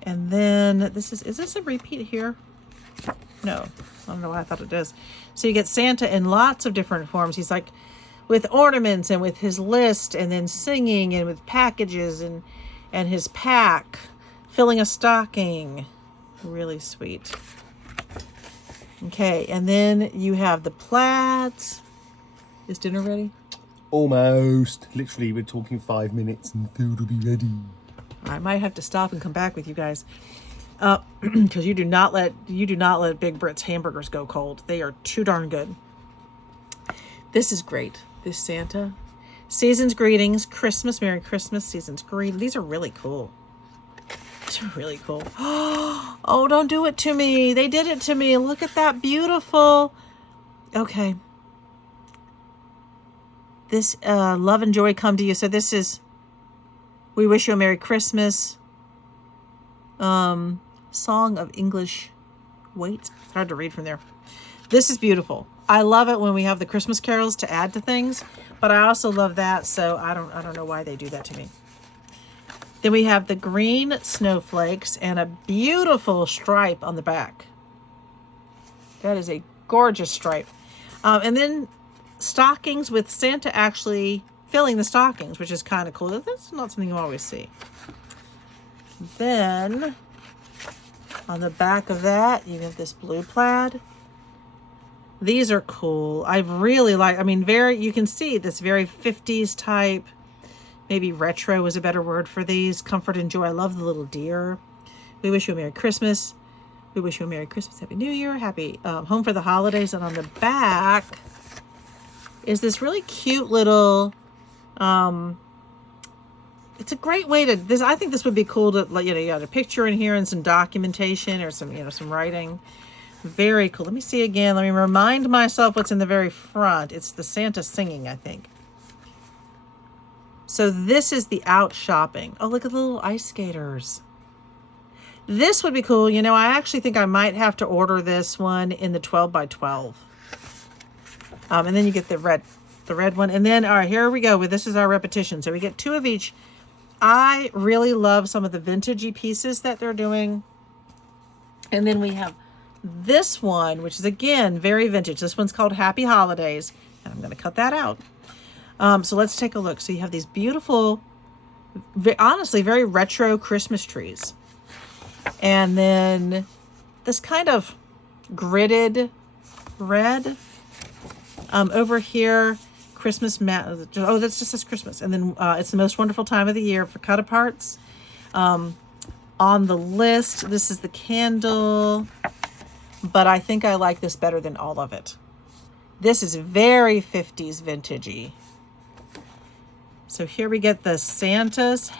And then this is this a repeat here? No, I don't know why I thought it is. So you get Santa in lots of different forms. He's like with ornaments and with his list and then singing and with packages and his pack, filling a stocking. Really sweet. Okay, and then you have the plaids. Is dinner ready? Almost. Literally, we're talking 5 minutes and food will be ready. I might have to stop and come back with you guys, because you do not let Big Brit's hamburgers go cold. They are too darn good. This is great. This Santa, Season's Greetings, Christmas, Merry Christmas, Season's Greetings. These are really cool. These are really cool. Oh, don't do it to me. They did it to me. Look at that, beautiful. Okay. This love and joy come to you. So this is, we wish you a Merry Christmas. Song of English. Wait, it's hard to read from there. This is beautiful. I love it when we have the Christmas carols to add to things, but I also love that. So I don't know why they do that to me. Then we have the green snowflakes and a beautiful stripe on the back. That is a gorgeous stripe. And then stockings with Santa actually filling the stockings, which is kind of cool. That's not something you always see. Then on the back of that, you have this blue plaid. These are cool. I really like, I mean, you can see this very 50s type, maybe retro is a better word for these. Comfort and joy. I love the little deer. We wish you a Merry Christmas. We wish you a Merry Christmas, Happy New Year, Happy Home for the Holidays. And on the back is this really cute little, it's a great way to, I think this would be cool to, you got a picture in here and some documentation or some, some writing. Very cool. Let me see again. Let me remind myself what's in the very front. It's the Santa singing, I think. So this is the out shopping. Oh, look at the little ice skaters. This would be cool. I actually think I might have to order this one in the 12 by 12. And then you get the red one. And then, all right, here we go. This is our repetition. So we get 2 of each. I really love some of the vintagey pieces that they're doing. And then we have this one, which is, again, very vintage. This one's called Happy Holidays. And I'm going to cut that out. So let's take a look. So you have these beautiful, honestly, very retro Christmas trees. And then this kind of gridded red. Over here, Christmas, oh, that's just says Christmas. And then it's the most wonderful time of the year for cut-aparts. On the list, this is the candle, but I think I like this better than all of it. This is very 50s vintagey. So here we get the Santas,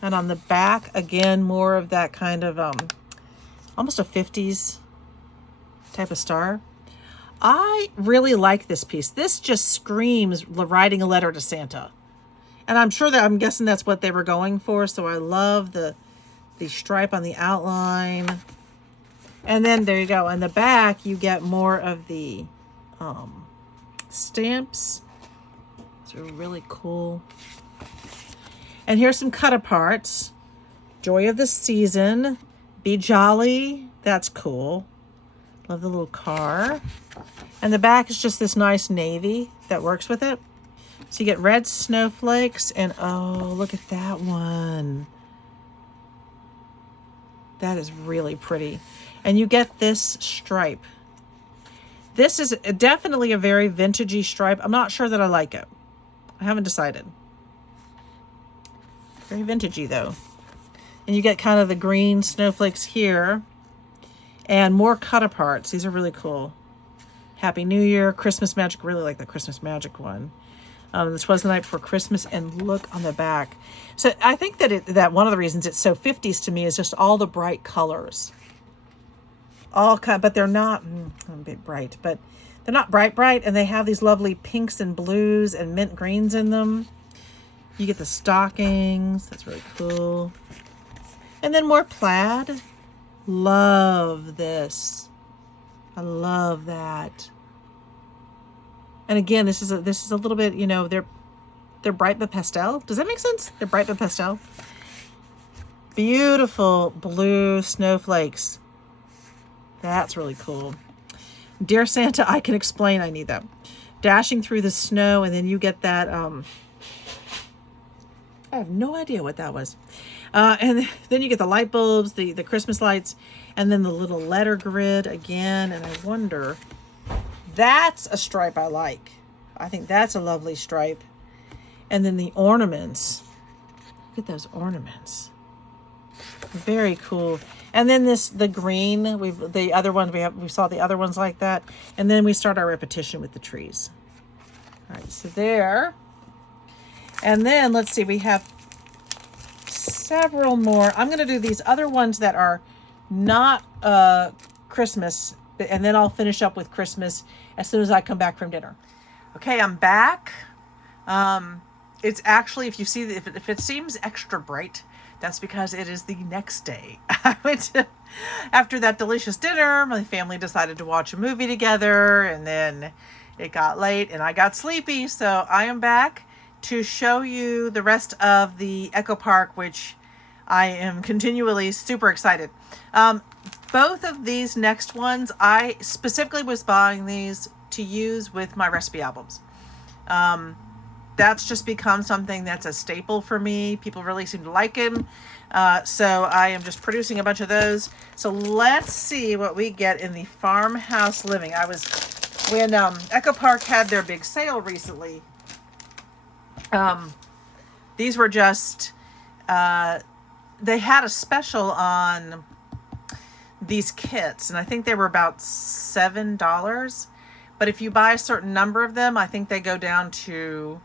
and on the back, again, more of that kind of almost a 50s type of star. I really like this piece. This just screams writing a letter to Santa. And I'm guessing that's what they were going for. So I love the stripe on the outline. And then there you go. On the back, you get more of the stamps. These are really cool. And here's some cut aparts. Joy of the season. Be jolly. That's cool. Love the little car. And the back is just this nice navy that works with it. So you get red snowflakes and oh, look at that one. That is really pretty. And you get this stripe. This is definitely a very vintagey stripe. I'm not sure that I like it. I haven't decided. Very vintagey though. And you get kind of the green snowflakes here. And more cut aparts. These are really cool. Happy New Year, Christmas Magic. Really like the Christmas Magic one. This was the night before Christmas, and look on the back. So I think that one of the reasons it's so 50s to me is just all the bright colors. But they're not a bit bright, but they're not bright, and they have these lovely pinks and blues and mint greens in them. You get the stockings. That's really cool. And then more plaid. Love this. I love that. And again, this is a little bit, you know, they're bright but pastel. Does that make sense? They're bright but pastel. Beautiful blue snowflakes. That's really cool. Dear Santa, I can explain. I need that. Dashing through the snow, and then you get that. I have no idea what that was. And then you get the light bulbs, the Christmas lights, and then the little letter grid again. And I wonder, that's a stripe I like. I think that's a lovely stripe. And then the ornaments. Look at those ornaments. Very cool. And then the green, we saw the other ones like that. And then we start our repetition with the trees. All right, so there. And then let's see, we have several more. I'm going to do these other ones that are not Christmas, and then I'll finish up with Christmas as soon as I come back from dinner. Okay, I'm back. It's actually, if it seems extra bright, that's because it is the next day. After that delicious dinner, my family decided to watch a movie together, and then it got late and I got sleepy. So I am back to show you the rest of the Echo Park, which I am continually super excited. Both of these next ones, I specifically was buying these to use with my recipe albums. That's just become something that's a staple for me. People really seem to like them. So I am just producing a bunch of those. So let's see what we get in the Farmhouse Living. When Echo Park had their big sale recently, these were just, they had a special on these kits, and I think they were about $7. But if you buy a certain number of them, I think they go down to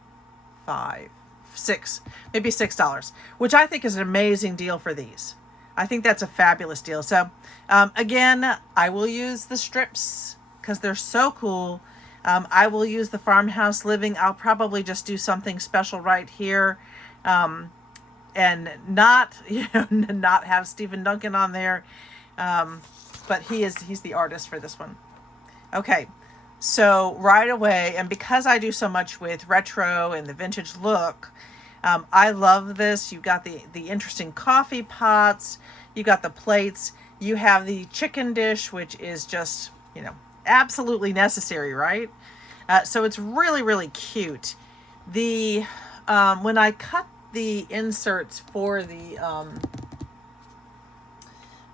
maybe $6, which I think is an amazing deal for these. I think that's a fabulous deal. So again, I will use the strips because they're so cool. I will use the Farmhouse Living. I'll probably just do something special right here, and not not have Stephen Duncan on there, but he's the artist for this one. Okay. So right away, and because I do so much with retro and the vintage look, I love this. You've got the interesting coffee pots. You got the plates. You have the chicken dish, which is just, absolutely necessary, right? So it's really, really cute. When I cut the inserts for the, I'm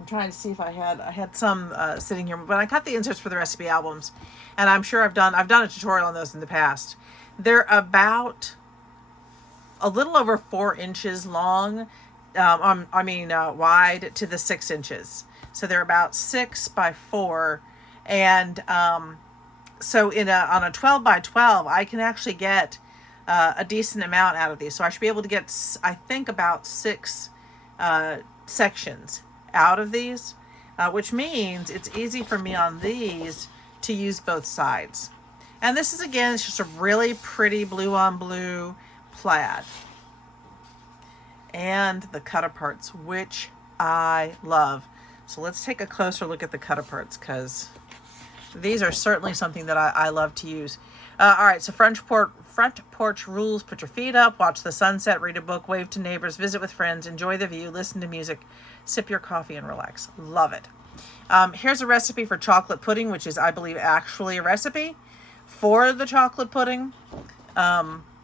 trying to see if I had some sitting here, but I cut the inserts for the recipe albums, and I'm sure I've done a tutorial on those in the past. They're about a little over 4 inches long, wide to the 6 inches. So they're about 6 by 4. And so on a 12 by 12, I can actually get a decent amount out of these. So I should be able to get, I think, about 6 sections out of these, which means it's easy for me on these to use both sides. And this is, again, it's just a really pretty blue on blue plaid. And the cut parts, which I love. So let's take a closer look at the cut parts, because these are certainly something that I love to use. All right, so front porch rules: put your feet up, watch the sunset, read a book, wave to neighbors, visit with friends, enjoy the view, listen to music, sip your coffee, and relax. Love it. Here's a recipe for chocolate pudding, which is, I believe, actually a recipe for the chocolate pudding.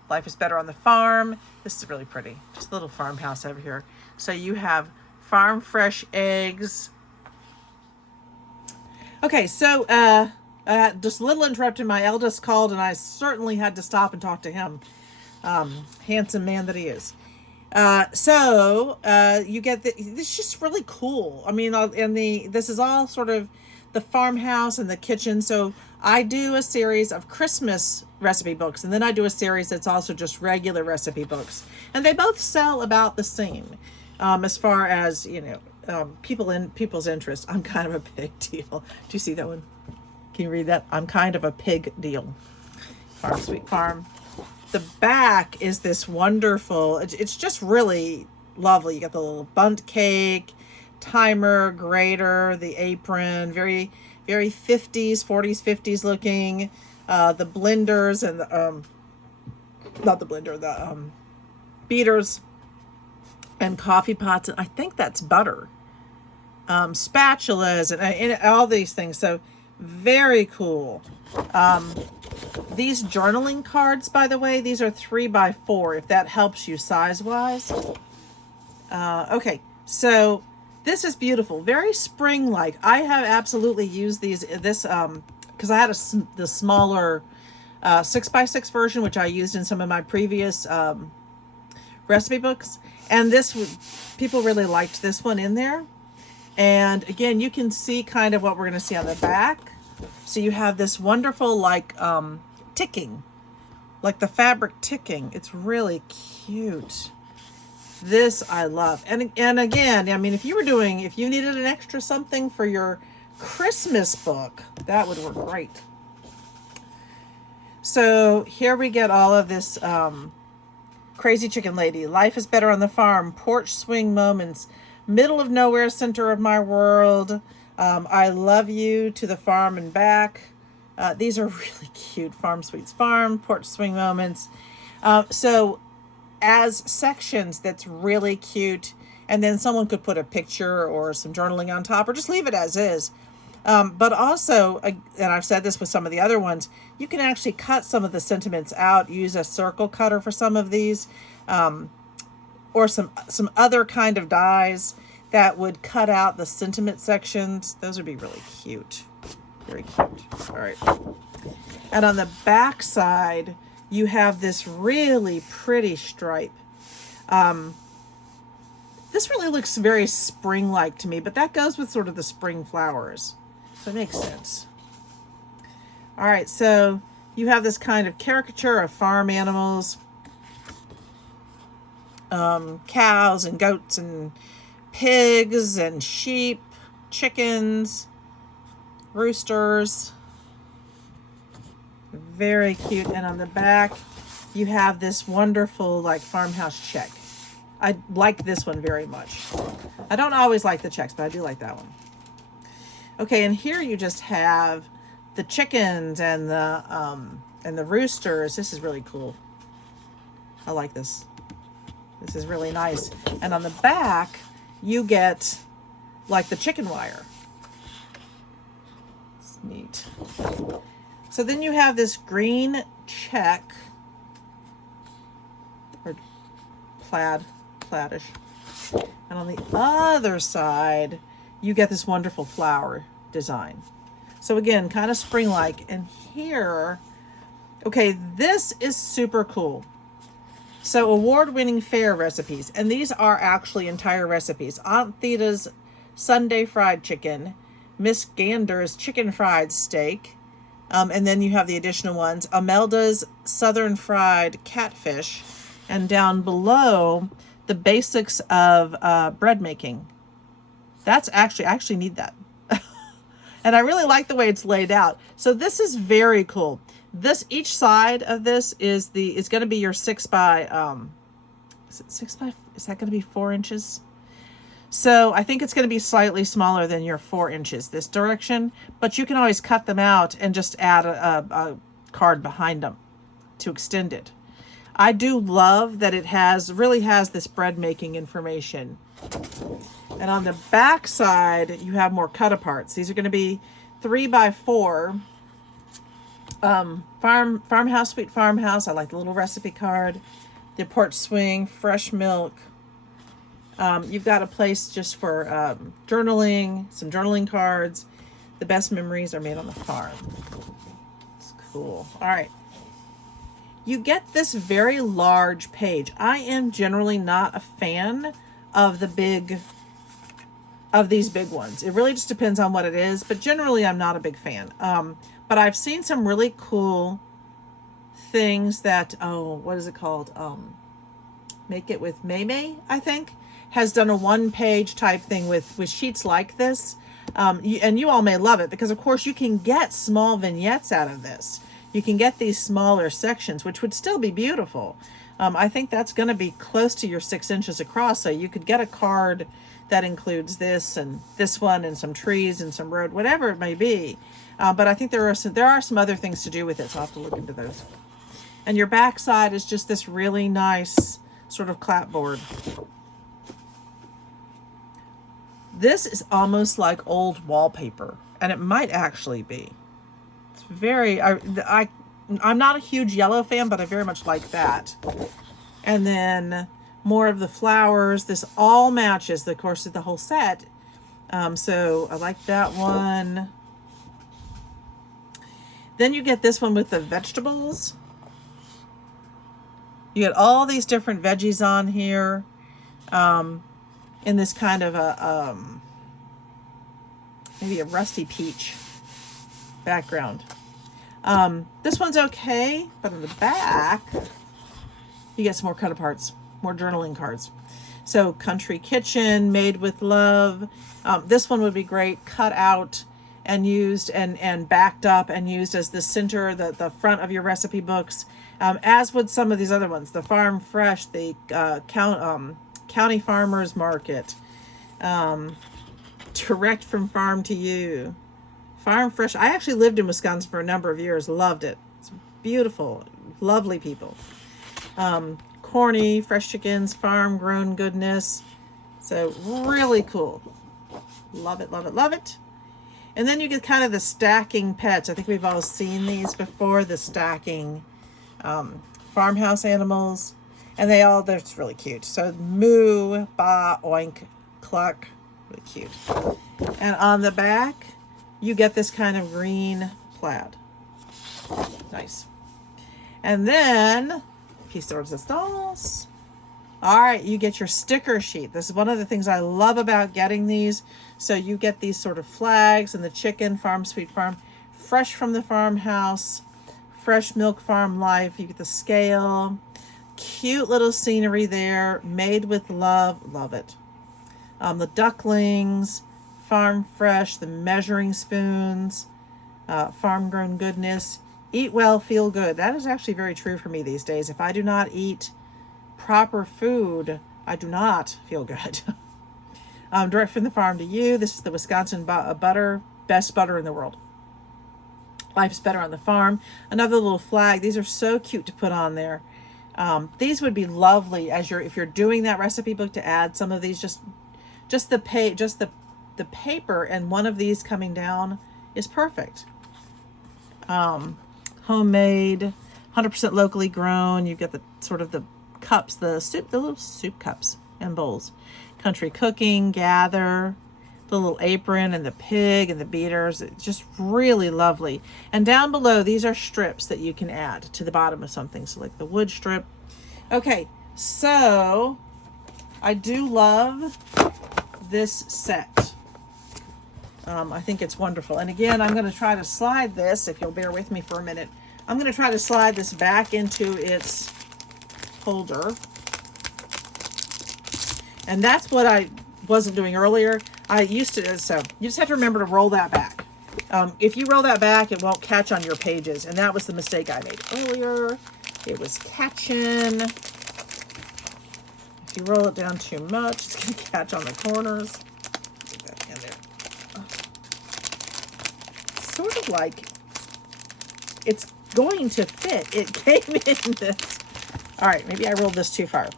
Life is better on the farm. This is really pretty. Just a little farmhouse over here. So you have farm fresh eggs. Okay, so just a little interrupted. My eldest called, and I certainly had to stop and talk to him. Handsome man that he is. So you get this is just really cool. I mean, this is all sort of the farmhouse and the kitchen. So I do a series of Christmas recipe books, and then I do a series that's also just regular recipe books, and they both sell about the same. As far as, people's interest. I'm kind of a big deal. Do you see that one? Can you read that? I'm kind of a pig deal. Farm Sweet Farm. The back is this wonderful, it's just really lovely. You got the little bundt cake, timer, grater, the apron, very, very 50s, 40s, 50s looking. The blenders and not the blender, the beaters and coffee pots. I think that's butter. Spatulas and all these things. So very cool. These journaling cards, by the way, these are 3 by 4, if that helps you size wise. Okay, so this is beautiful, very spring like. I have absolutely used this because I had the smaller 6 by 6 version, which I used in some of my previous recipe books, and people really liked this one in there. And again, you can see kind of what we're going to see on the back. So you have this wonderful ticking, like the fabric ticking. It's really cute. This I love. And again, I mean, if you needed an extra something for your Christmas book, that would work great. So here we get all of this crazy chicken lady, life is better on the farm, porch swing moments, middle of nowhere, center of my world, I love you, to the farm and back. These are really cute. Farm Sweets Farm, porch swing moments. So as sections, that's really cute. And then someone could put a picture or some journaling on top, or just leave it as is. But also, and I've said this with some of the other ones, you can actually cut some of the sentiments out, use a circle cutter for some of these, or some other kind of dies that would cut out the sentiment sections. Those would be really cute. Very cute. All right. And on the back side, you have this really pretty stripe. This really looks very spring-like to me, but that goes with sort of the spring flowers. So it makes sense. All right, so you have this kind of caricature of farm animals, cows and goats and pigs and sheep, chickens, roosters. Very cute. And on the back, you have this wonderful farmhouse check. I like this one very much. I don't always like the checks, but I do like that one. Okay, and here you just have the chickens and the roosters. This is really cool. I like this. This is really nice. And on the back, you get the chicken wire. It's neat. So then you have this green check, or plaidish. And on the other side, you get this wonderful flower design. So again, kind of spring-like. And here, okay, this is super cool. So award-winning fare recipes, and these are actually entire recipes. Aunt Theta's Sunday fried chicken, Miss Gander's chicken fried steak, and then you have the additional ones. Amelda's southern fried catfish, and down below, the basics of bread making. That's I actually need that. And I really like the way it's laid out. So this is very cool. Each side of this is going to be your 6 by, is that going to be 4 inches? So I think it's going to be slightly smaller than your 4 inches this direction, but you can always cut them out and just add a card behind them to extend it. I do love that it really has this bread making information. And on the back side, you have more cut aparts. These are going to be 3 by 4. Farmhouse, Sweet Farmhouse. I like the little recipe card. The porch swing, fresh milk. You've got a place just for journaling, some journaling cards. The best memories are made on the farm. It's cool. All right. You get this very large page. I am generally not a fan of these big ones. It really just depends on what it is, but generally I'm not a big fan. But I've seen some really cool things that, what is it called? Make It with Maymay, I think, has done a 1-page type thing with sheets like this. And you all may love it because, of course, you can get small vignettes out of this. You can get these smaller sections, which would still be beautiful. I think that's going to be close to your 6 inches across. So you could get a card that includes this and this one and some trees and some road, whatever it may be. But I think there are some other things to do with it. So I'll have to look into those. And your back side is just this really nice sort of clapboard. This is almost like old wallpaper, and it might actually be. It's very, I'm not a huge yellow fan, but I very much like that. And then more of the flowers. This all matches, of course, the whole set. So I like that one. Then you get this one with the vegetables. You get all these different veggies on here. In this kind of a, maybe a rusty peach background. This one's okay, but on the back, you get some more cut aparts, more journaling cards. So country kitchen, made with love. This one would be great, cut out and used and backed up and used as the center, the front of your recipe books, as would some of these other ones. The Farm Fresh, the County Farmers Market, direct from farm to you. Farm Fresh. I actually lived in Wisconsin for a number of years. Loved it. It's beautiful. Lovely people. Corny, fresh chickens, farm grown goodness. So really cool. Love it, love it, love it. And then you get kind of the stacking pets. I think we've all seen these before, the stacking farmhouse animals. And they're just really cute. So moo, ba, oink, cluck. Really cute. And on the back, you get this kind of green plaid. Nice. And then, piece de resistance. All right, you get your sticker sheet. This is one of the things I love about getting these. So you get these sort of flags and the chicken, Farm Sweet Farm, fresh from the farmhouse, fresh milk farm life. You get the scale. Cute little scenery there, made with love. Love it. The ducklings, farm fresh, the measuring spoons, farm grown goodness. Eat well, feel good. That is actually very true for me these days. If I do not eat proper food, I do not feel good. Direct from the farm to you. This is the Wisconsin butter, best butter in the world. Life's better on the farm. Another little flag. These are so cute to put on there. These would be lovely if you're doing that recipe book to add some of these. Just the paper and one of these coming down is perfect. Homemade, 100% locally grown. You've got the sort of the cups, the little soup cups and bowls. Country cooking, gather, the little apron and the pig and the beaters. It's just really lovely. And down below, these are strips that you can add to the bottom of something. So like the wood strip. Okay, so I do love this set. I think it's wonderful. And again, I'm going to try to slide this, if you'll bear with me for a minute. I'm going to try to slide this back into its holder. And that's what I wasn't doing earlier. I used to, so you just have to remember to roll that back. If you roll that back, it won't catch on your pages. And that was the mistake I made earlier. It was catching. If you roll it down too much, it's going to catch on the corners. Get that in there. Sort of like it's going to fit. It came in this. All right, maybe I rolled this too far.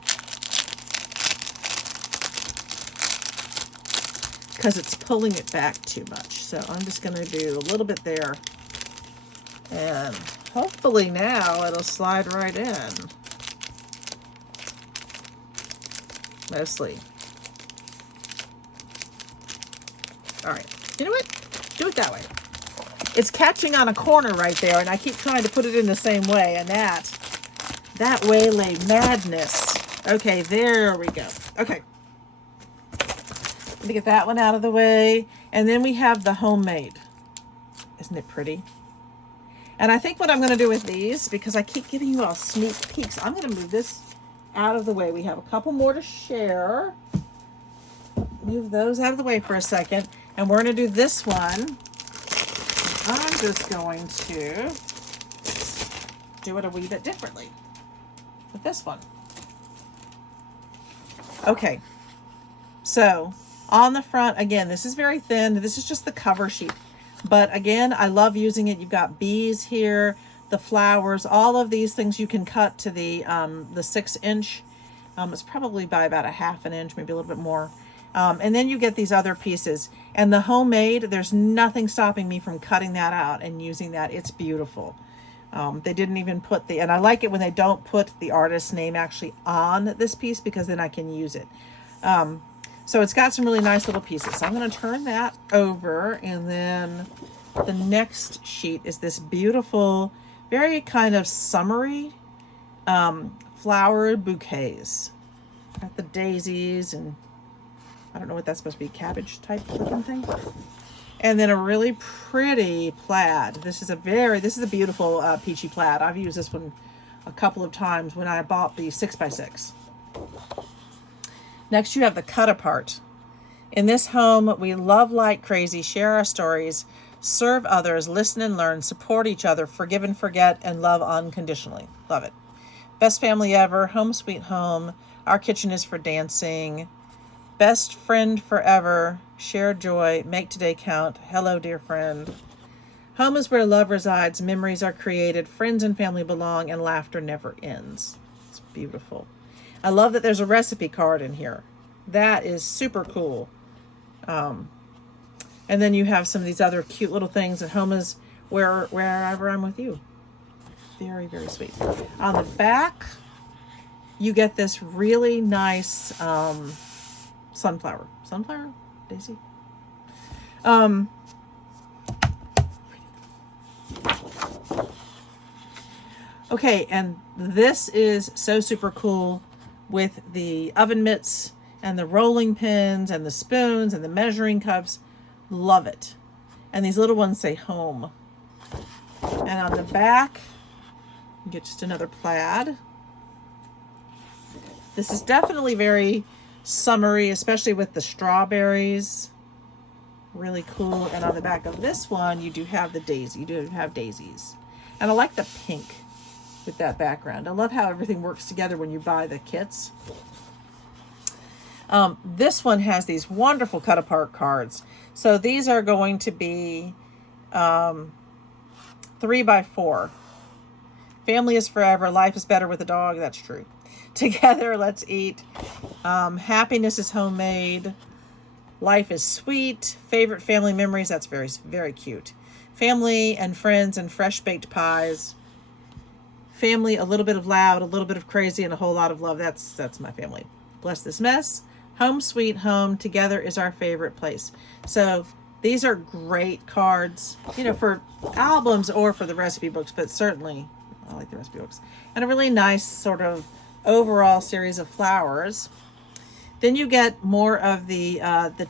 Because it's pulling it back too much. So I'm just going to do a little bit there. And hopefully now it'll slide right in. Mostly. All right. You know what? Do it that way. It's catching on a corner right there, and I keep trying to put it in the same way, and that waylay madness. Okay, there we go. Okay. Let me get that one out of the way. And then we have the homemade. Isn't it pretty? And I think what I'm going to do with these, because I keep giving you all sneak peeks, I'm going to move this out of the way. We have a couple more to share. Move those out of the way for a second. And we're going to do this one. I'm just going to do it a wee bit differently with this one. Okay. So on the front, again, this is very thin. This is just the cover sheet. But again, I love using it. You've got bees here, the flowers, all of these things you can cut to the 6-inch. It's probably by about a half an inch, maybe a little bit more. And then you get these other pieces. And the homemade, there's nothing stopping me from cutting that out and using that. It's beautiful. They didn't even put and I like it when they don't put the artist's name actually on this piece, because then I can use it. So it's got some really nice little pieces. So I'm going to turn that over, and then the next sheet is this beautiful, very kind of summery flower bouquets. Got the daisies, and I don't know what that's supposed to be, cabbage type looking thing. And then a really pretty plaid. This is a beautiful peachy plaid. I've used this one a couple of times when I bought the 6x6. Next, you have the cut apart. In this home, we love like crazy, share our stories, serve others, listen and learn, support each other, forgive and forget, and love unconditionally. Love it. Best family ever, home sweet home. Our kitchen is for dancing. Best friend forever, share joy, make today count. Hello, dear friend. Home is where love resides, memories are created, friends and family belong, and laughter never ends. It's beautiful. I love that there's a recipe card in here. That is super cool. And then you have some of these other cute little things, and home is wherever I'm with you. Very, very sweet. On the back, you get this really nice sunflower daisy. Okay, and this is so super cool with the oven mitts and the rolling pins and the spoons and the measuring cups. Love it. And these little ones say home. And on the back, you get just another plaid. This is definitely very summery, especially with the strawberries. Really cool. And on the back of this one, you do have the daisy. You do have daisies. And I like the pink with that background. I love how everything works together when you buy the kits. This one has these wonderful cut apart cards. So these are going to be 3x4. Family is forever. Life is better with a dog. That's true. Together, let's eat. Happiness is homemade. Life is sweet. Favorite family memories. That's very, very cute. Family and friends and fresh baked pies. Family, a little bit of loud, a little bit of crazy, and a whole lot of love. That's my family. Bless this mess. Home sweet home. Together is our favorite place. So these are great cards, for albums or for the recipe books, but certainly I like the recipe books. And a really nice sort of overall series of flowers. Then you get more of the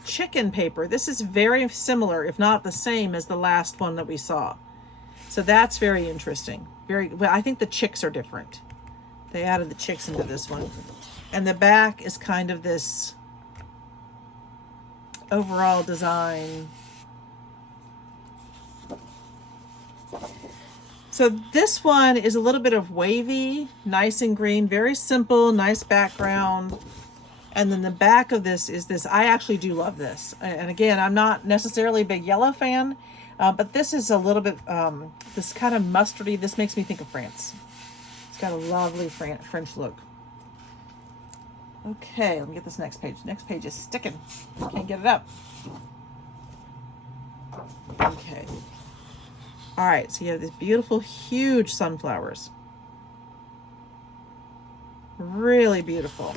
chicken paper. This is very similar, if not the same, as the last one that we saw. So that's very interesting. Well, I think the chicks are different. They added the chicks into this one. And the back is kind of this overall design. So this one is a little bit of wavy, nice and green, very simple, nice background. And then the back of this is this. I actually do love this. And again, I'm not necessarily a big yellow fan, but this is a little bit, this kind of mustardy. This makes me think of France. It's got a lovely French look. Okay, let me get this next page. Next page is sticking. Can't get it up. Okay. All right, so you have these beautiful, huge sunflowers. Really beautiful.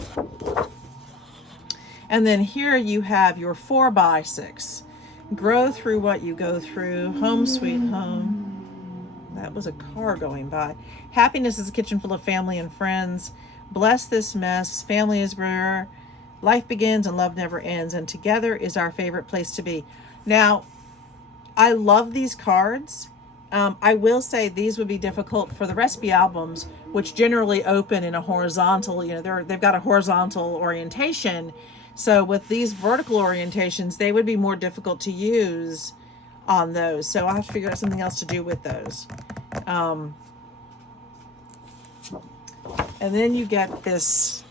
And then here you have your 4x6. Grow through what you go through. Home sweet home. That was a car going by. Happiness is a kitchen full of family and friends. Bless this mess. Family is rare. Life begins and love never ends. And together is our favorite place to be. Now, I love these cards. I will say these would be difficult for the recipe albums, which generally open in a horizontal, they've got a horizontal orientation. So with these vertical orientations, they would be more difficult to use on those. So I'll have to figure out something else to do with those. And then you get this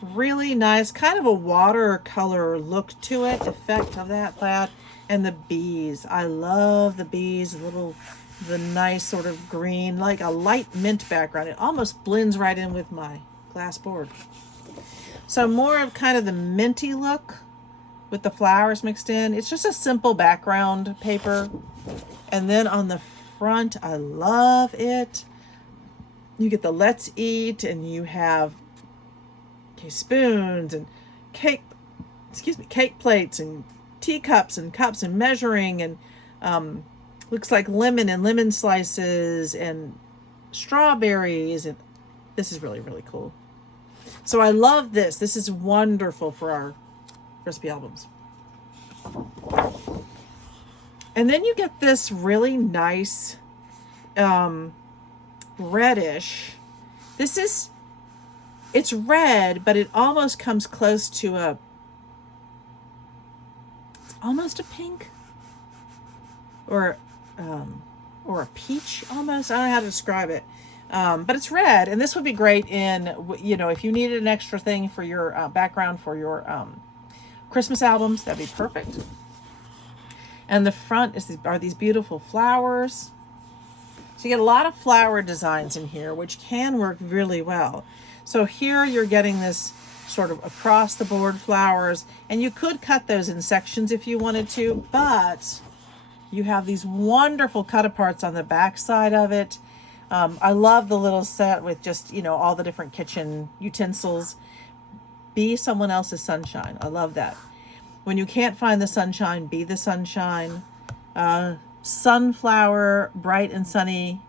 really nice, kind of a watercolor look to it, effect of that plaid. And the bees. I love the bees, the nice sort of green, like a light mint background. It almost blends right in with my glass board. So more of kind of the minty look with the flowers mixed in. It's just a simple background paper. And then on the front, I love it. You get the let's eat, and you have spoons and cake plates and teacups and cups and measuring, and looks like lemon slices and strawberries, and this is really, really cool. So I love this. This is wonderful for our recipe albums. And then you get this really nice reddish. It's red, but it almost comes close to almost a pink or a peach almost. I don't know how to describe it. But it's red, and this would be great in, if you needed an extra thing for your background for your Christmas albums, that'd be perfect. And the front are these beautiful flowers. So you get a lot of flower designs in here, which can work really well. So here you're getting this sort of across the board flowers, and you could cut those in sections if you wanted to, but you have these wonderful cut aparts on the back side of it. I love the little set with just, all the different kitchen utensils. Be someone else's sunshine. I love that. When you can't find the sunshine, be the sunshine. Sunflower, bright and sunny,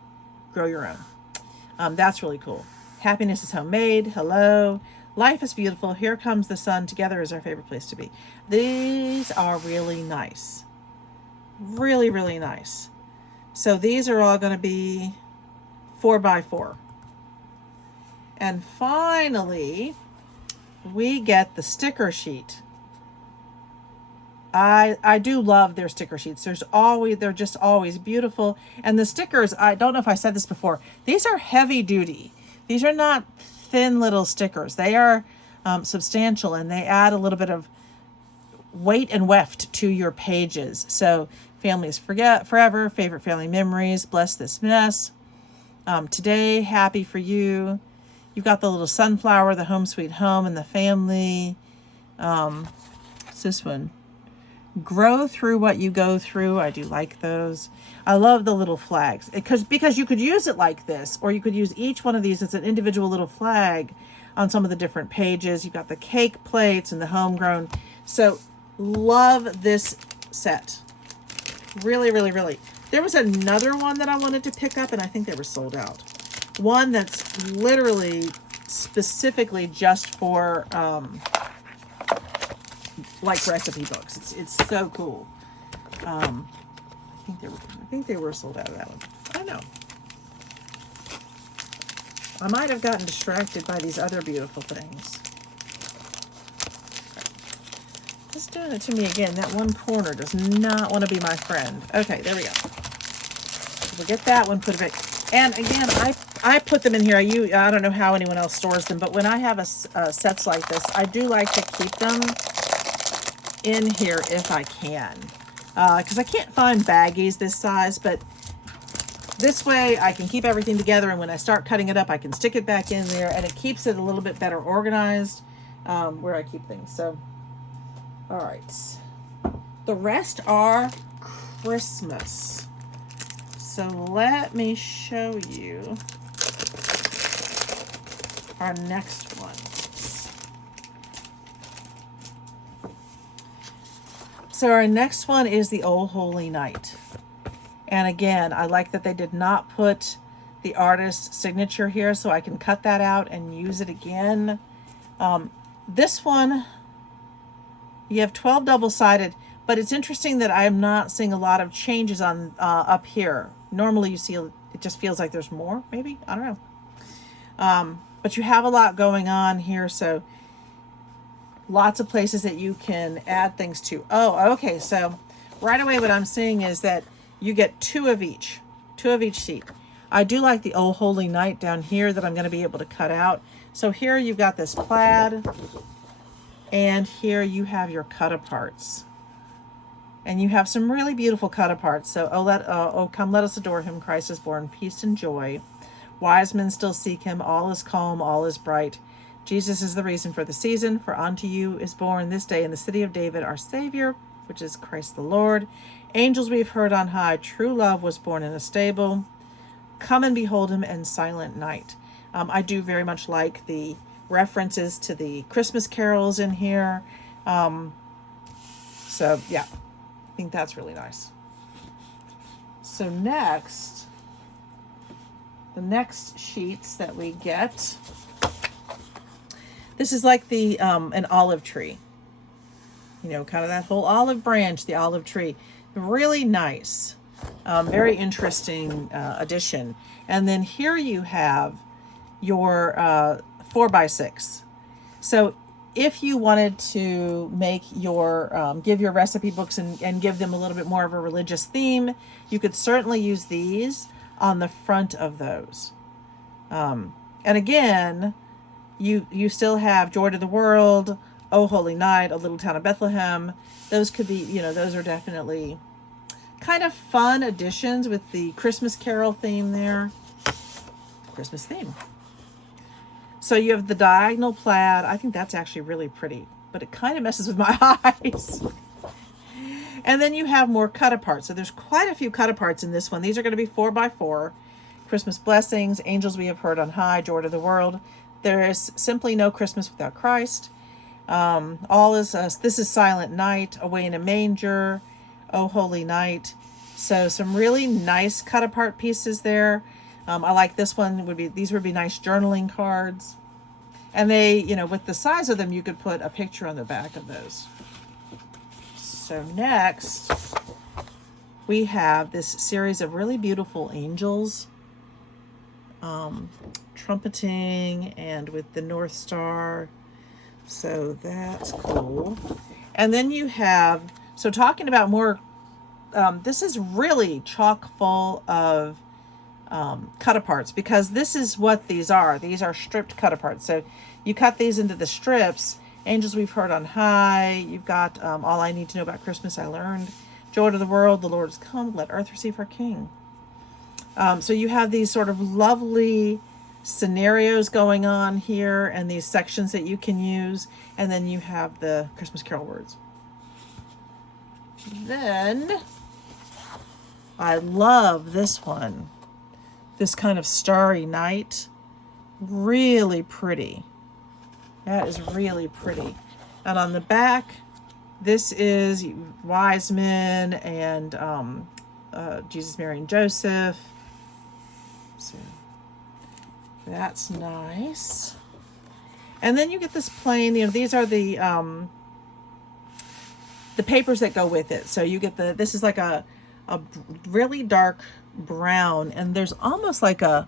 grow your own. That's really cool. Happiness is homemade. Hello. Life is beautiful. Here comes the sun. Together is our favorite place to be. These are really nice. Really, really nice. So these are all going to be 4x4. And finally, we get the sticker sheet. I do love their sticker sheets. They're just always beautiful. And the stickers, I don't know if I said this before, these are heavy duty. These are not thin little stickers. They are substantial, and they add a little bit of weight and weft to your pages. So families forever, favorite family memories, bless this mess. Today, happy for you. You've got the little sunflower, the home sweet home, and the family. What's this one? Grow through what you go through. I do like those. I love the little flags because you could use it like this, or you could use each one of these as an individual little flag on some of the different pages. You've got the cake plates and the homegrown. So love this set. Really, really, really. There was another one that I wanted to pick up, and I think they were sold out. One that's literally specifically just for like recipe books. It's so cool. I think they were sold out of that one. I don't know. I might have gotten distracted by these other beautiful things. It's doing it to me again. That one corner does not want to be my friend. Okay, there we go. We'll get that one put away. And again, I put them in here. I don't know how anyone else stores them, but when I have sets like this, I do like to keep them in here if I can. Because I can't find baggies this size, but this way I can keep everything together, and when I start cutting it up, I can stick it back in there, and it keeps it a little bit better organized where I keep things. So, all right. The rest are Christmas. So let me show you our next one. So our next one is the Oh Holy Night. And again, I like that they did not put the artist's signature here, so I can cut that out and use it again. This one, you have 12 double-sided, but it's interesting that I'm not seeing a lot of changes on up here. Normally you see, it just feels like there's more, maybe? I don't know. But you have a lot going on here, so lots of places that you can add things to. Oh, okay, so right away what I'm seeing is that you get two of each sheet. I do like the Oh Holy Night down here that I'm going to be able to cut out. So here you've got this plaid, and here you have your cut-aparts. And you have some really beautiful cut-aparts. So, oh, come, let us adore him. Christ is born, peace and joy. Wise men still seek him. All is calm, all is bright. Jesus is the reason for the season. For unto you is born this day in the city of David our Savior, which is Christ the Lord. Angels we've heard on high. True love was born in a stable. Come and behold him in silent night. I do very much like the references to the Christmas carols in here. So, yeah. I think that's really nice. So next, the next sheets that we get, this is like the an olive tree. You know, kind of that whole olive branch, the olive tree. Really nice. Very interesting addition. And then here you have your 4x6. So if you wanted to make your, give your recipe books and give them a little bit more of a religious theme, you could certainly use these on the front of those. And again, you still have Joy to the World, Oh Holy Night, A Little Town of Bethlehem. Those could be, you know, those are definitely kind of fun additions with the Christmas Carol theme there. Christmas theme. So you have the diagonal plaid. I think that's actually really pretty, but it kind of messes with my eyes. And then you have more cut-aparts. So there's quite a few cut-aparts in this one. These are going to be 4x4. Christmas blessings, angels we have heard on high, joy to the world. There is simply no Christmas without Christ. This is silent night, away in a manger, oh holy night. So some really nice cut-apart pieces there. I like this one. These would be nice journaling cards. And they, you know, with the size of them, you could put a picture on the back of those. So next, we have this series of really beautiful angels. Trumpeting and with the North Star. So that's cool. And then you have, so talking about more, this is really chock full of cut-aparts, because this is what these are. These are stripped cut-aparts. So you cut these into the strips. Angels we've heard on high. You've got All I Need to Know About Christmas I Learned. Joy to the World, the Lord is come. Let earth receive her King. So you have these sort of lovely scenarios going on here and these sections that you can use. And then you have the Christmas Carol words. Then I love this one. This kind of starry night. Really pretty. That is really pretty. And on the back, this is wise men and Jesus, Mary, and Joseph. So that's nice. And then you get this plain, you know, these are the papers that go with it. So you get this is like a really dark brown, and there's almost like a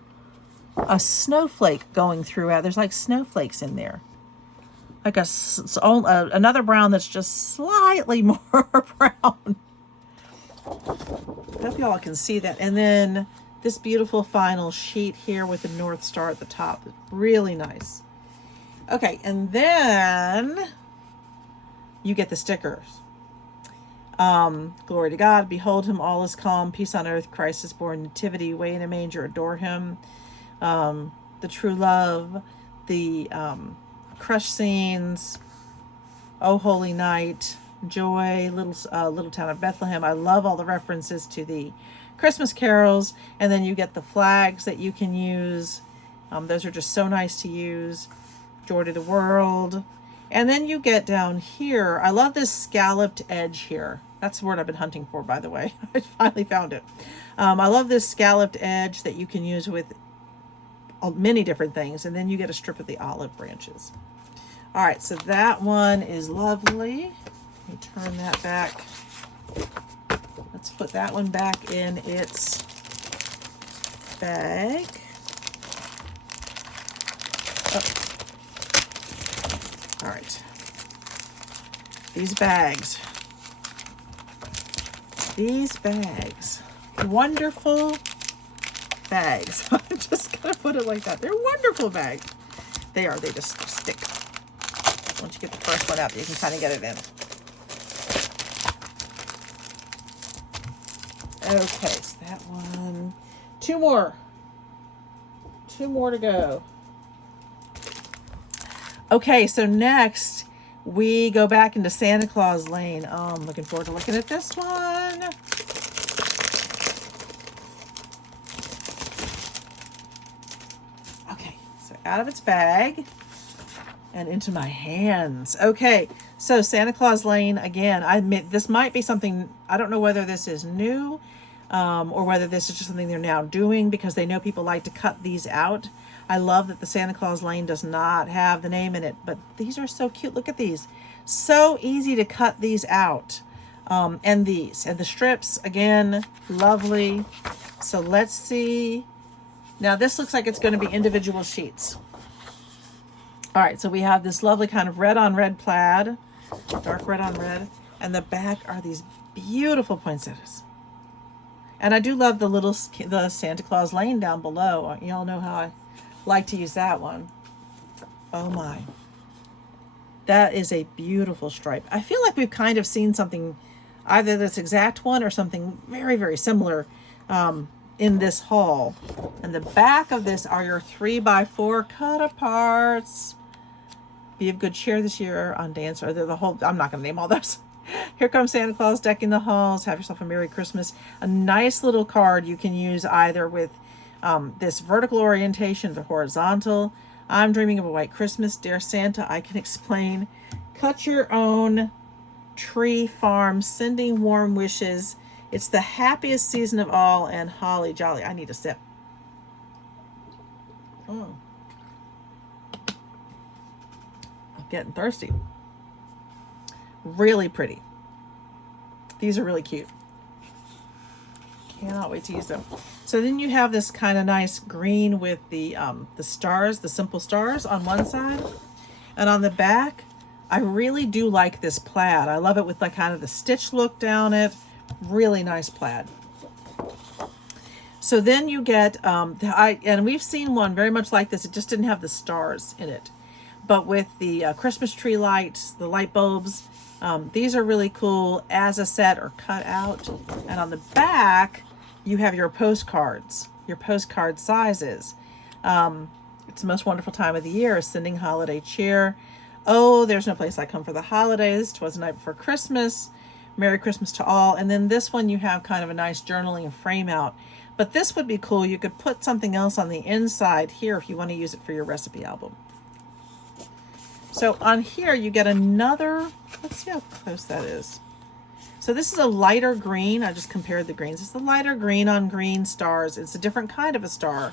snowflake going throughout. There's like snowflakes in there. Like another brown that's just slightly more brown. I hope y'all can see that. And then this beautiful final sheet here with the North Star at the top. Really nice. Okay, and then you get the stickers. Glory to God, behold him, all is calm, peace on earth, Christ is born, nativity, way in a manger, adore him. The true love, the crush scenes, oh holy night, joy, little town of Bethlehem. I love all the references to the Christmas carols. And then you get the flags that you can use. Those are just so nice to use. Joy to the world. And then you get down here. I love this scalloped edge here. That's the word I've been hunting for, by the way. I finally found it. I love this scalloped edge that you can use with many different things. And then you get a strip of the olive branches. All right, so that one is lovely. Let me turn that back. Let's put that one back in its bag. Oh. All right. These bags. Wonderful bags. I'm just going to put it like that. They're wonderful bags. They are. They just stick. Once you get the first one out, you can kind of get it in. Okay, so that one. Two more to go. Okay, so next we go back into Santa Claus Lane. Oh, I'm looking forward to looking at this one. Okay, so out of its bag and into my hands. Okay, so Santa Claus Lane, again, I admit this might be something, I don't know whether this is new or whether this is just something they're now doing because they know people like to cut these out. I love that the Santa Claus Lane does not have the name in it, but these are so cute. Look at these. So easy to cut these out. And these. And the strips, again, lovely. So let's see. Now this looks like it's going to be individual sheets. All right, so we have this lovely kind of red on red plaid, dark red on red, and the back are these beautiful poinsettias. And I do love the Santa Claus Lane down below. Y'all know how I like to use that one. Oh my. That is a beautiful stripe. I feel like we've kind of seen something, either this exact one or something very, very similar in this haul. And the back of this are your 3x4 cut aparts. Be of good cheer this year on dance, or the whole, I'm not going to name all those. Here comes Santa Claus decking the halls. Have yourself a Merry Christmas. A nice little card you can use either with this vertical orientation or horizontal. I'm dreaming of a white Christmas. Dear Santa, I can explain. Cut your own tree farm, sending warm wishes. It's the happiest season of all, and holly jolly. I need a sip. Oh. I'm getting thirsty. Really pretty. These are really cute. Cannot wait to use them. So then you have this kind of nice green with the stars, the simple stars on one side, and on the back, I really do like this plaid. I love it with like kind of the stitch look down it. Really nice plaid. So then you get and we've seen one very much like this. It just didn't have the stars in it, but with the Christmas tree lights, the light bulbs. These are really cool as a set or cut out. And on the back, you have your postcards, your postcard sizes. It's the most wonderful time of the year, sending holiday cheer. Oh, there's no place like home for the holidays. 'Twas the night before Christmas. Merry Christmas to all. And then this one, you have kind of a nice journaling frame out. But this would be cool. You could put something else on the inside here if you want to use it for your recipe album. So on here, you get another, let's see how close that is. So this is a lighter green. I just compared the greens. It's the lighter green on green stars. It's a different kind of a star.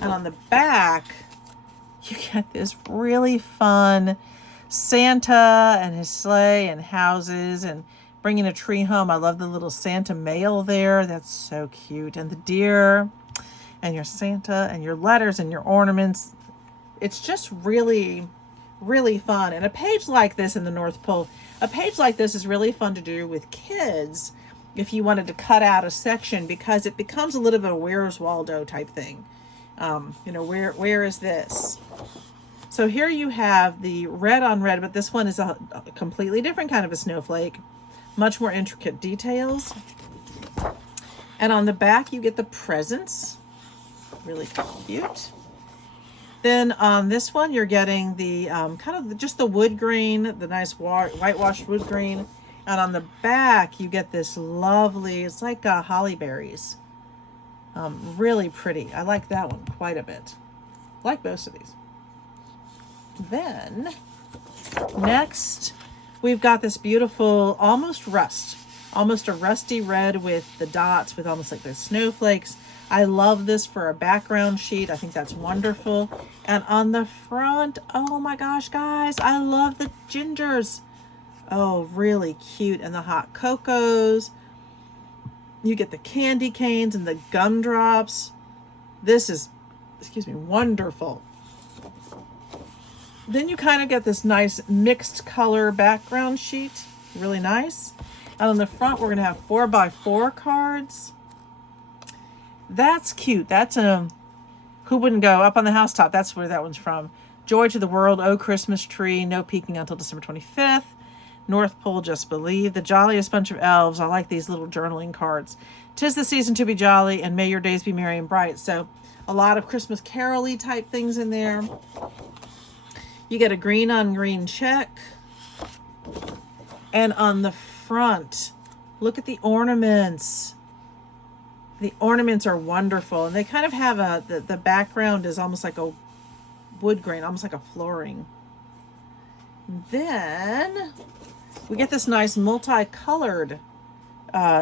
And on the back, you get this really fun Santa and his sleigh and houses and bringing a tree home. I love the little Santa mail there. That's so cute. And the deer and your Santa and your letters and your ornaments. It's just really, really fun. And a page like this in the North Pole, a page like this is really fun to do with kids if you wanted to cut out a section, because it becomes a little bit of Where's Waldo type thing. You know, where is this? So here you have the red on red, but this one is a completely different kind of a snowflake, much more intricate details. And on the back you get the presents, really cute. Then on this one you're getting the kind of just the wood grain, the nice whitewashed wood grain. And on the back you get this lovely, it's like holly berries. Really pretty. I like that one quite a bit. I like most of these. Then next we've got this beautiful almost a rusty red with the dots with almost like the snowflakes. I love this for a background sheet. I think that's wonderful. And on the front, oh my gosh, guys, I love the gingers. Oh, really cute. And the hot cocos. You get the candy canes and the gumdrops. This is, wonderful. Then you kind of get this nice mixed color background sheet. Really nice. And on the front, we're going to have 4x4 cards. That's cute. That's Who Wouldn't Go Up on the Housetop. That's where that one's from. Joy to the World, Oh Christmas Tree, No Peeking Until December 25th. North Pole, Just Believe. The Jolliest Bunch of Elves. I like these little journaling cards. 'Tis the Season to Be Jolly, and May Your Days Be Merry and Bright. So a lot of Christmas carol-y type things in there. You get a green on green check. And on the front, look at the ornaments. The ornaments are wonderful. And they kind of have the background is almost like a wood grain, almost like a flooring. Then we get this nice multicolored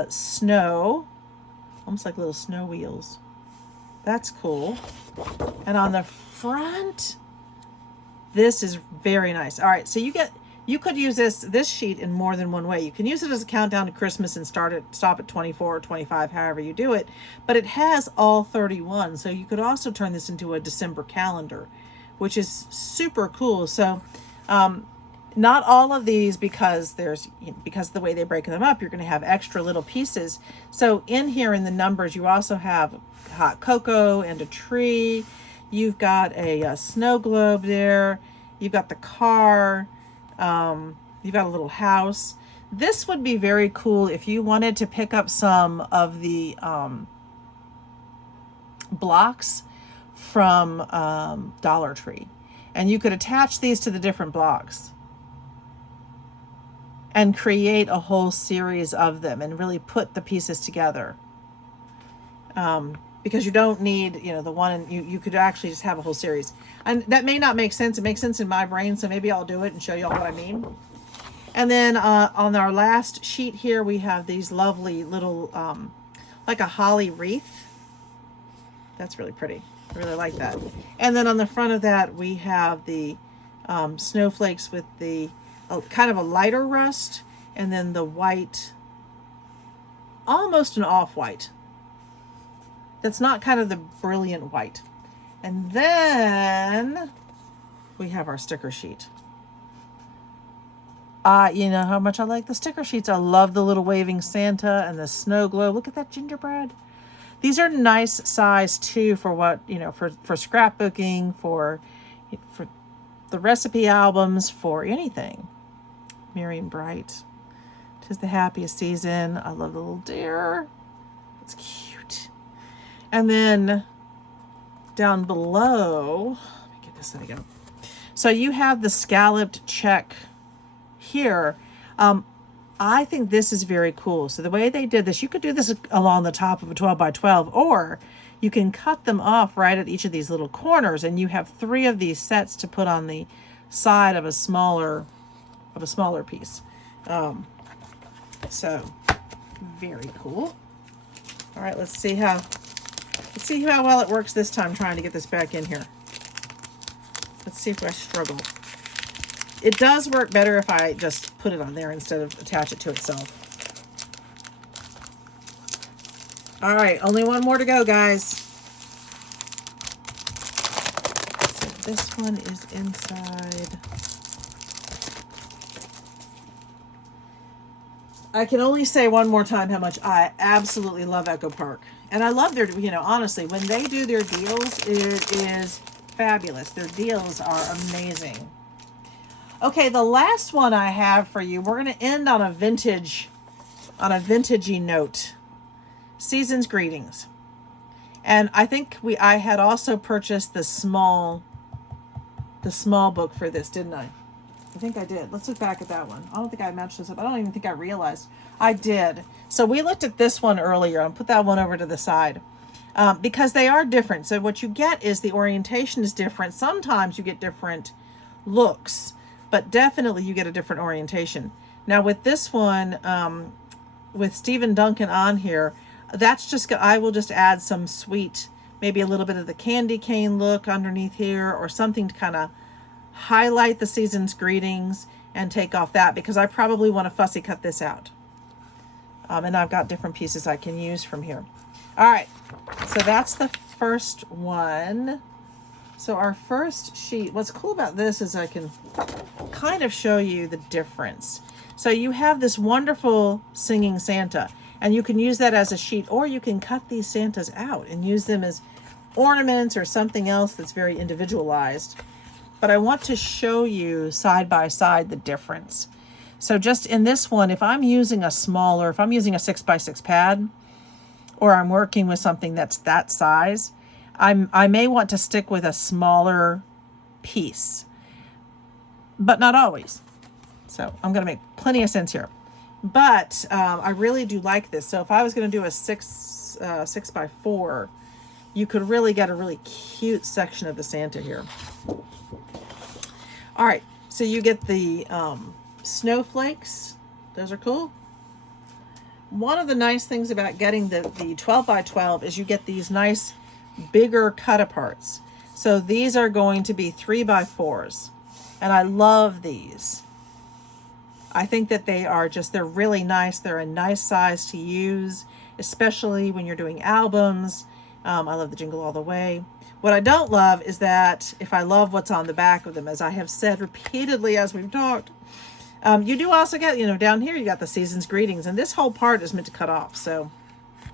snow, almost like little snow wheels. That's cool. And on the front, this is very nice. All right, so you could use this sheet in more than one way. You can use it as a countdown to Christmas and stop at 24 or 25, however you do it. But it has all 31, so you could also turn this into a December calendar, which is super cool. So not all of these, because of the way they break them up, you're going to have extra little pieces. So in here in the numbers, you also have hot cocoa and a tree. You've got a snow globe there. You've got the car. You've got a little house. This would be very cool if you wanted to pick up some of the blocks from Dollar Tree. And you could attach these to the different blocks and create a whole series of them and really put the pieces together. Because you don't need, the one, you could actually just have a whole series. And that may not make sense. It makes sense in my brain, so maybe I'll do it and show you all what I mean. And then on our last sheet here, we have these lovely little, like a holly wreath. That's really pretty. I really like that. And then on the front of that, we have the snowflakes with the kind of a lighter rust, and then the white, almost an off-white. That's not kind of the brilliant white. And then we have our sticker sheet. You know how much I like the sticker sheets. I love the little waving Santa and the snow globe. Look at that gingerbread. These are nice size too for what, for scrapbooking, for the recipe albums, for anything. Merry and bright. 'Tis the happiest season. I love the little deer. It's cute. And then down below, let me get this thing again. So you have the scalloped check here. I think this is very cool. So the way they did this, you could do this along the top of a 12x12, or you can cut them off right at each of these little corners, and you have 3 of these sets to put on the side of a smaller piece. So very cool. All right, let's see how well it works this time trying to get this back in here. Let's see if I struggle. It does work better if I just put it on there instead of attach it to itself. All right, only one more to go, guys. So this one is inside. I can only say one more time how much I absolutely love Echo Park. And I love their, you know, honestly, when they do their deals, it is fabulous. Their deals are amazing. Okay, the last one I have for you, we're going to end on a vintagey note. Season's Greetings. And I think I had also purchased the small book for this, didn't I? I think I did. Let's look back at that one. I don't think I matched this up. I don't even think I realized I did. So we looked at this one earlier. I'll put that one over to the side because they are different. So what you get is the orientation is different. Sometimes you get different looks, but definitely you get a different orientation. Now with this one, with Stephen Duncan on here, that's just, I will just add some sweet, maybe a little bit of the candy cane look underneath here or something to kind of highlight the Season's Greetings and take off that because I probably want to fussy cut this out. And I've got different pieces I can use from here. All right, so that's the first one. So our first sheet, what's cool about this is I can kind of show you the difference. So you have this wonderful singing Santa, and you can use that as a sheet, or you can cut these Santas out and use them as ornaments or something else that's very individualized. But I want to show you side by side the difference. So just in this one, if I'm using a 6x6 pad, or I'm working with something that's that size, I may want to stick with a smaller piece, but not always. So I'm going to make plenty of sense here. But I really do like this. So if I was going to do a 6x4, you could really get a really cute section of the Santa here. All right, so you get the snowflakes. Those are cool. One of the nice things about getting the 12x12 is you get these nice bigger cut aparts. So these are going to be 3x4s, and I love these. I think that they're really nice. They're a nice size to use, especially when you're doing albums. I love the Jingle All the Way. What I don't love is that if I love what's on the back of them, as I have said repeatedly as we've talked, you do also get, down here you got the Season's Greetings, and this whole part is meant to cut off. So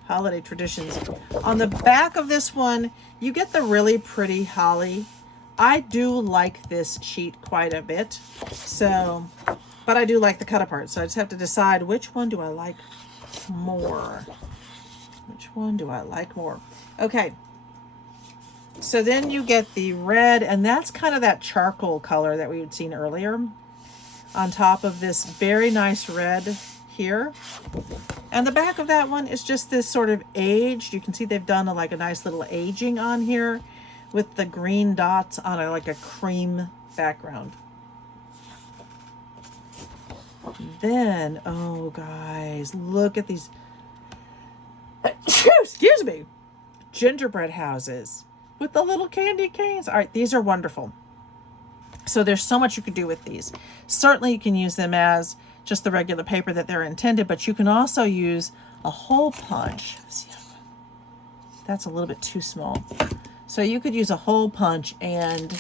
holiday traditions. On the back of this one, you get the really pretty holly. I do like this sheet quite a bit. So, but I do like the cut apart. So I just have to decide which one do I like more. Which one do I like more? Okay. So then you get the red, and that's kind of that charcoal color that we had seen earlier on top of this very nice red here. And the back of that one is just this sort of aged. You can see they've done a nice little aging on here with the green dots on like a cream background. Then, oh guys, look at these, excuse me, gingerbread houses with the little candy canes. All right, these are wonderful. So there's so much you could do with these. Certainly you can use them as just the regular paper that they're intended, but you can also use a hole punch. That's a little bit too small. So you could use a hole punch and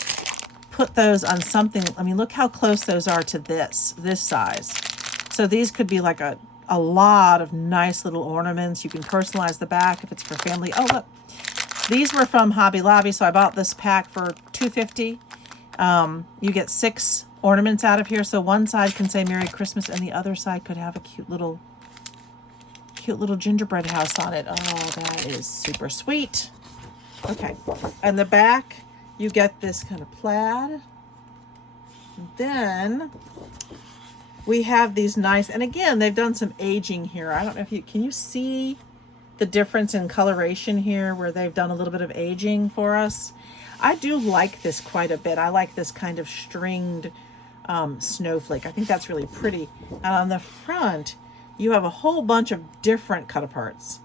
put those on something. I mean, look how close those are to this size. So these could be like a lot of nice little ornaments. You can personalize the back if it's for family. Oh, look. These were from Hobby Lobby, so I bought this pack for $2.50. You get 6 ornaments out of here, so one side can say Merry Christmas and the other side could have a cute little gingerbread house on it. Oh, that is super sweet. Okay, and the back you get this kind of plaid. Then we have these nice, and again they've done some aging here. I don't know if can you see the difference in coloration here where they've done a little bit of aging for us. I do like this quite a bit. I like this kind of stringed snowflake. I think that's really pretty. And on the front, you have a whole bunch of different cut aparts.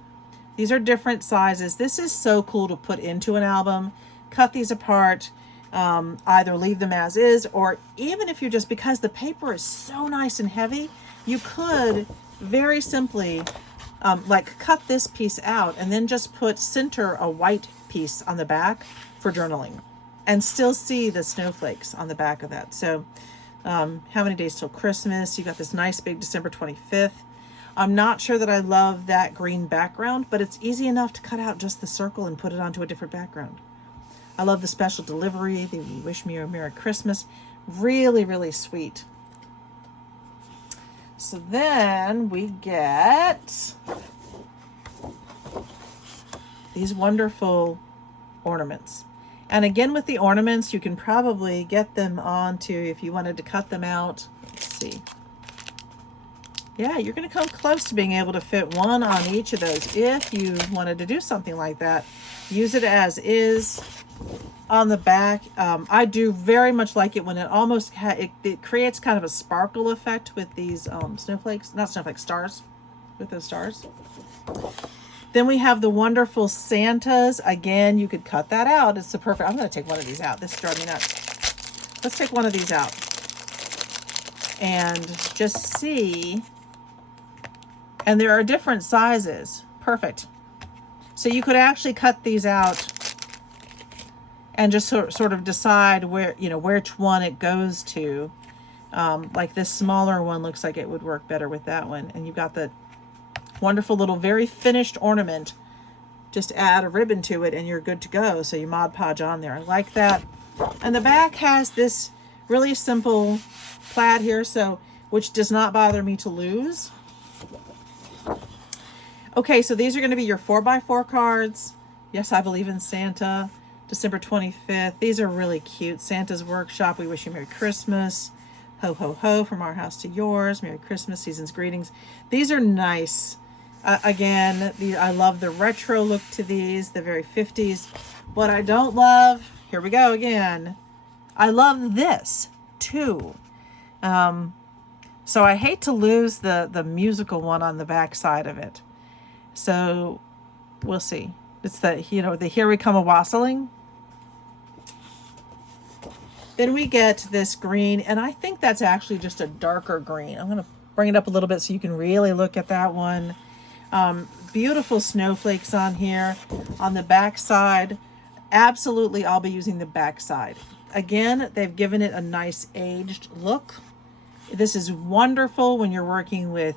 These are different sizes. This is so cool to put into an album. Cut these apart, Either leave them as is, or even if you just, because the paper is so nice and heavy, you could very simply like cut this piece out and then just center a white piece on the back for journaling and still see the snowflakes on the back of that. So how many days till Christmas? You got this nice big December 25th. I'm not sure that I love that green background, but it's easy enough to cut out just the circle and put it onto a different background. I love the special delivery, the wish me a Merry Christmas. Really, really sweet. So then we get these wonderful ornaments. And again, with the ornaments, you can probably get them onto, if you wanted to cut them out. Let's see. Yeah, you're going to come close to being able to fit one on each of those if you wanted to do something like that. Use it as is on the back. I do very much like it when it almost it creates kind of a sparkle effect with these snowflakes, not snowflakes, stars, with those stars. Then we have the wonderful Santas. Again, you could cut that out. It's the perfect, I'm going to take one of these out. This is driving me nuts. Let's take one of these out and just see. And there are different sizes. Perfect. So you could actually cut these out and just sort of decide where, which one it goes to. Like this smaller one looks like it would work better with that one. And you've got the wonderful little very finished ornament. Just add a ribbon to it and you're good to go. So you Mod Podge on there. I like that. And the back has this really simple plaid here, which does not bother me to lose. Okay, so these are going to be your 4x4 cards. Yes, I believe in Santa. December 25th. These are really cute. Santa's Workshop. We wish you Merry Christmas. Ho, ho, ho. From our house to yours. Merry Christmas. Season's greetings. These are nice. Again, I love the retro look to these. The very 50s. What I don't love, here we go again. I love this too. So I hate to lose the musical one on the back side of it. So we'll see. It's the Here We Come a Wassailing. Then we get this green, and I think that's actually just a darker green. I'm going to bring it up a little bit so you can really look at that one. Beautiful snowflakes on here. On the back side, absolutely I'll be using the back side. Again, they've given it a nice aged look. This is wonderful when you're working with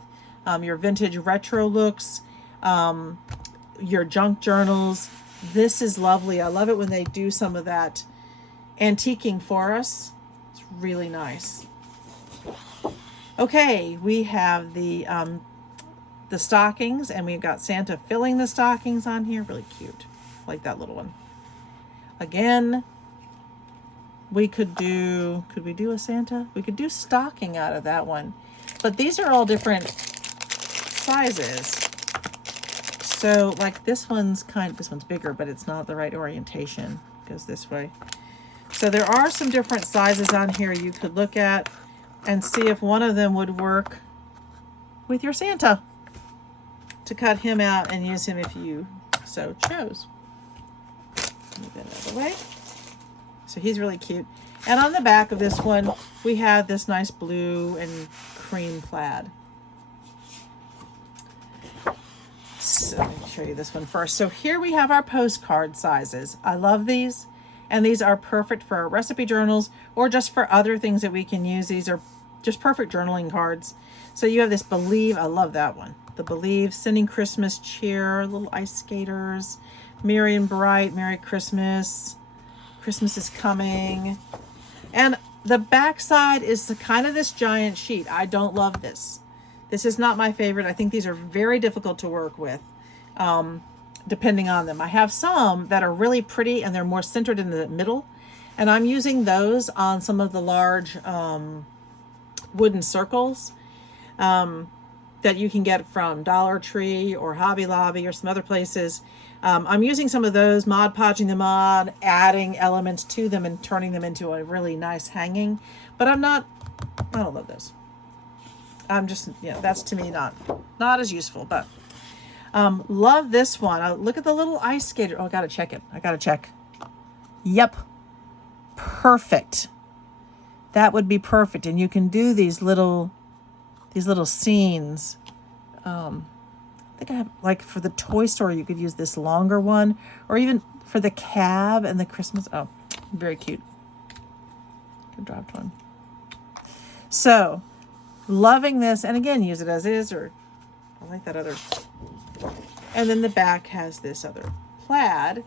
your vintage retro looks, your junk journals. This is lovely. I love it when they do some of that antiquing for us. It's really nice. Okay, we have the stockings, and we've got Santa filling the stockings on here. Really cute. I like that little one. Again, we could we do a Santa? We could do stocking out of that one. But these are all different sizes. So like this one's bigger, but it's not the right orientation. It goes this way. So there are some different sizes on here you could look at and see if one of them would work with your Santa, to cut him out and use him if you so chose. Move that out of the way. So he's really cute. And on the back of this one, we have this nice blue and cream plaid. So let me show you this one first. So here we have our postcard sizes. I love these. And these are perfect for our recipe journals or just for other things that we can use. These are just perfect journaling cards. So you have this Believe. I love that one. The Believe, Sending Christmas Cheer, little ice skaters, Merry and Bright, Merry Christmas, Christmas is Coming. And the back side is kind of this giant sheet. I don't love this. This is not my favorite. I think these are very difficult to work with, depending on them. I have some that are really pretty and they're more centered in the middle. And I'm using those on some of the large wooden circles that you can get from Dollar Tree or Hobby Lobby or some other places. I'm using some of those, Mod Podging them on, adding elements to them and turning them into a really nice hanging. But I don't love those. I'm just, that's to me not as useful, but love this one. Look at the little ice skater. Oh, I gotta check it. Yep. perfect. That would be perfect. And you can do these little scenes. I think I have, like for the toy store, you could use this longer one, or even for the cab and the Christmas. Oh, very cute. I dropped one. So, loving this. And again, use it as is, or I like that other. And then the back has this other plaid.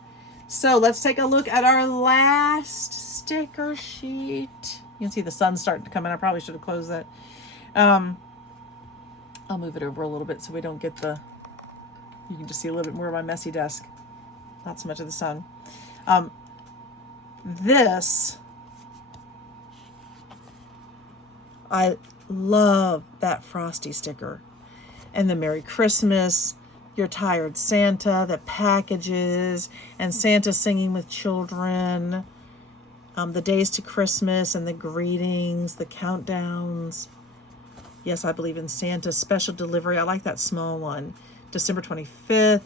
So let's take a look at our last sticker sheet. You can see the sun's starting to come in. I probably should have closed that. I'll move it over a little bit so we don't get you can just see a little bit more of my messy desk. Not so much of the sun. This, I love that Frosty sticker. And the Merry Christmas, Your Tired Santa, the packages, and Santa singing with children, the days to Christmas and the greetings, the countdowns. Yes, I believe in Santa, special delivery. I like that small one. December 25th.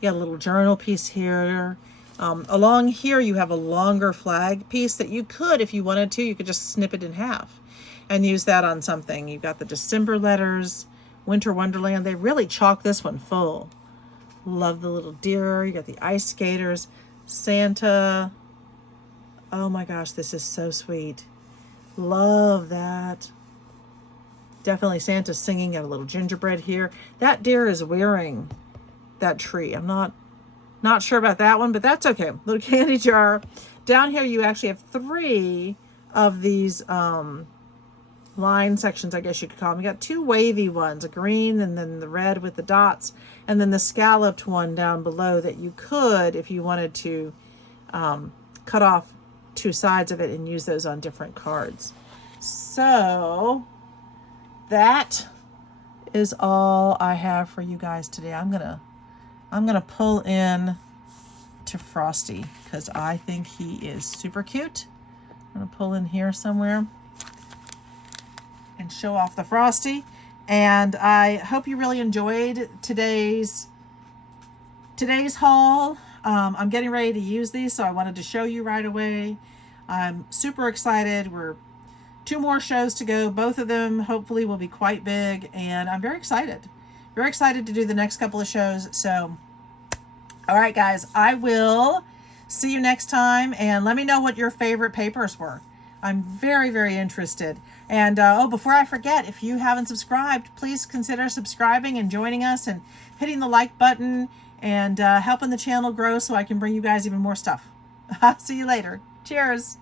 You got a little journal piece here. Along here, you have a longer flag piece that you could, if you wanted to, you could just snip it in half and use that on something. You've got the December letters, Winter Wonderland. They really chalk this one full. Love the little deer. You got the ice skaters, Santa. Oh my gosh, this is so sweet. Love that. Definitely Santa singing. Got a little gingerbread here. That deer is wearing that tree. I'm not sure about that one, but that's okay. Little candy jar. Down here, you actually have 3 of these line sections, I guess you could call them. You got 2 wavy ones, a green and then the red with the dots, and then the scalloped one down below that you could, if you wanted to, cut off 2 sides of it and use those on different cards. So that is all I have for you guys today. I'm gonna pull in to Frosty because I think he is super cute. I'm gonna pull in here somewhere and show off the Frosty. And I hope you really enjoyed today's haul. I'm getting ready to use these, so I wanted to show you right away. I'm super excited. We're 2 more shows to go. Both of them hopefully will be quite big, and I'm very excited. Very excited to do the next couple of shows. So, all right, guys, I will see you next time, and let me know what your favorite papers were. I'm very, very interested. And before I forget, if you haven't subscribed, please consider subscribing and joining us and hitting the like button and helping the channel grow so I can bring you guys even more stuff. I'll see you later. Cheers.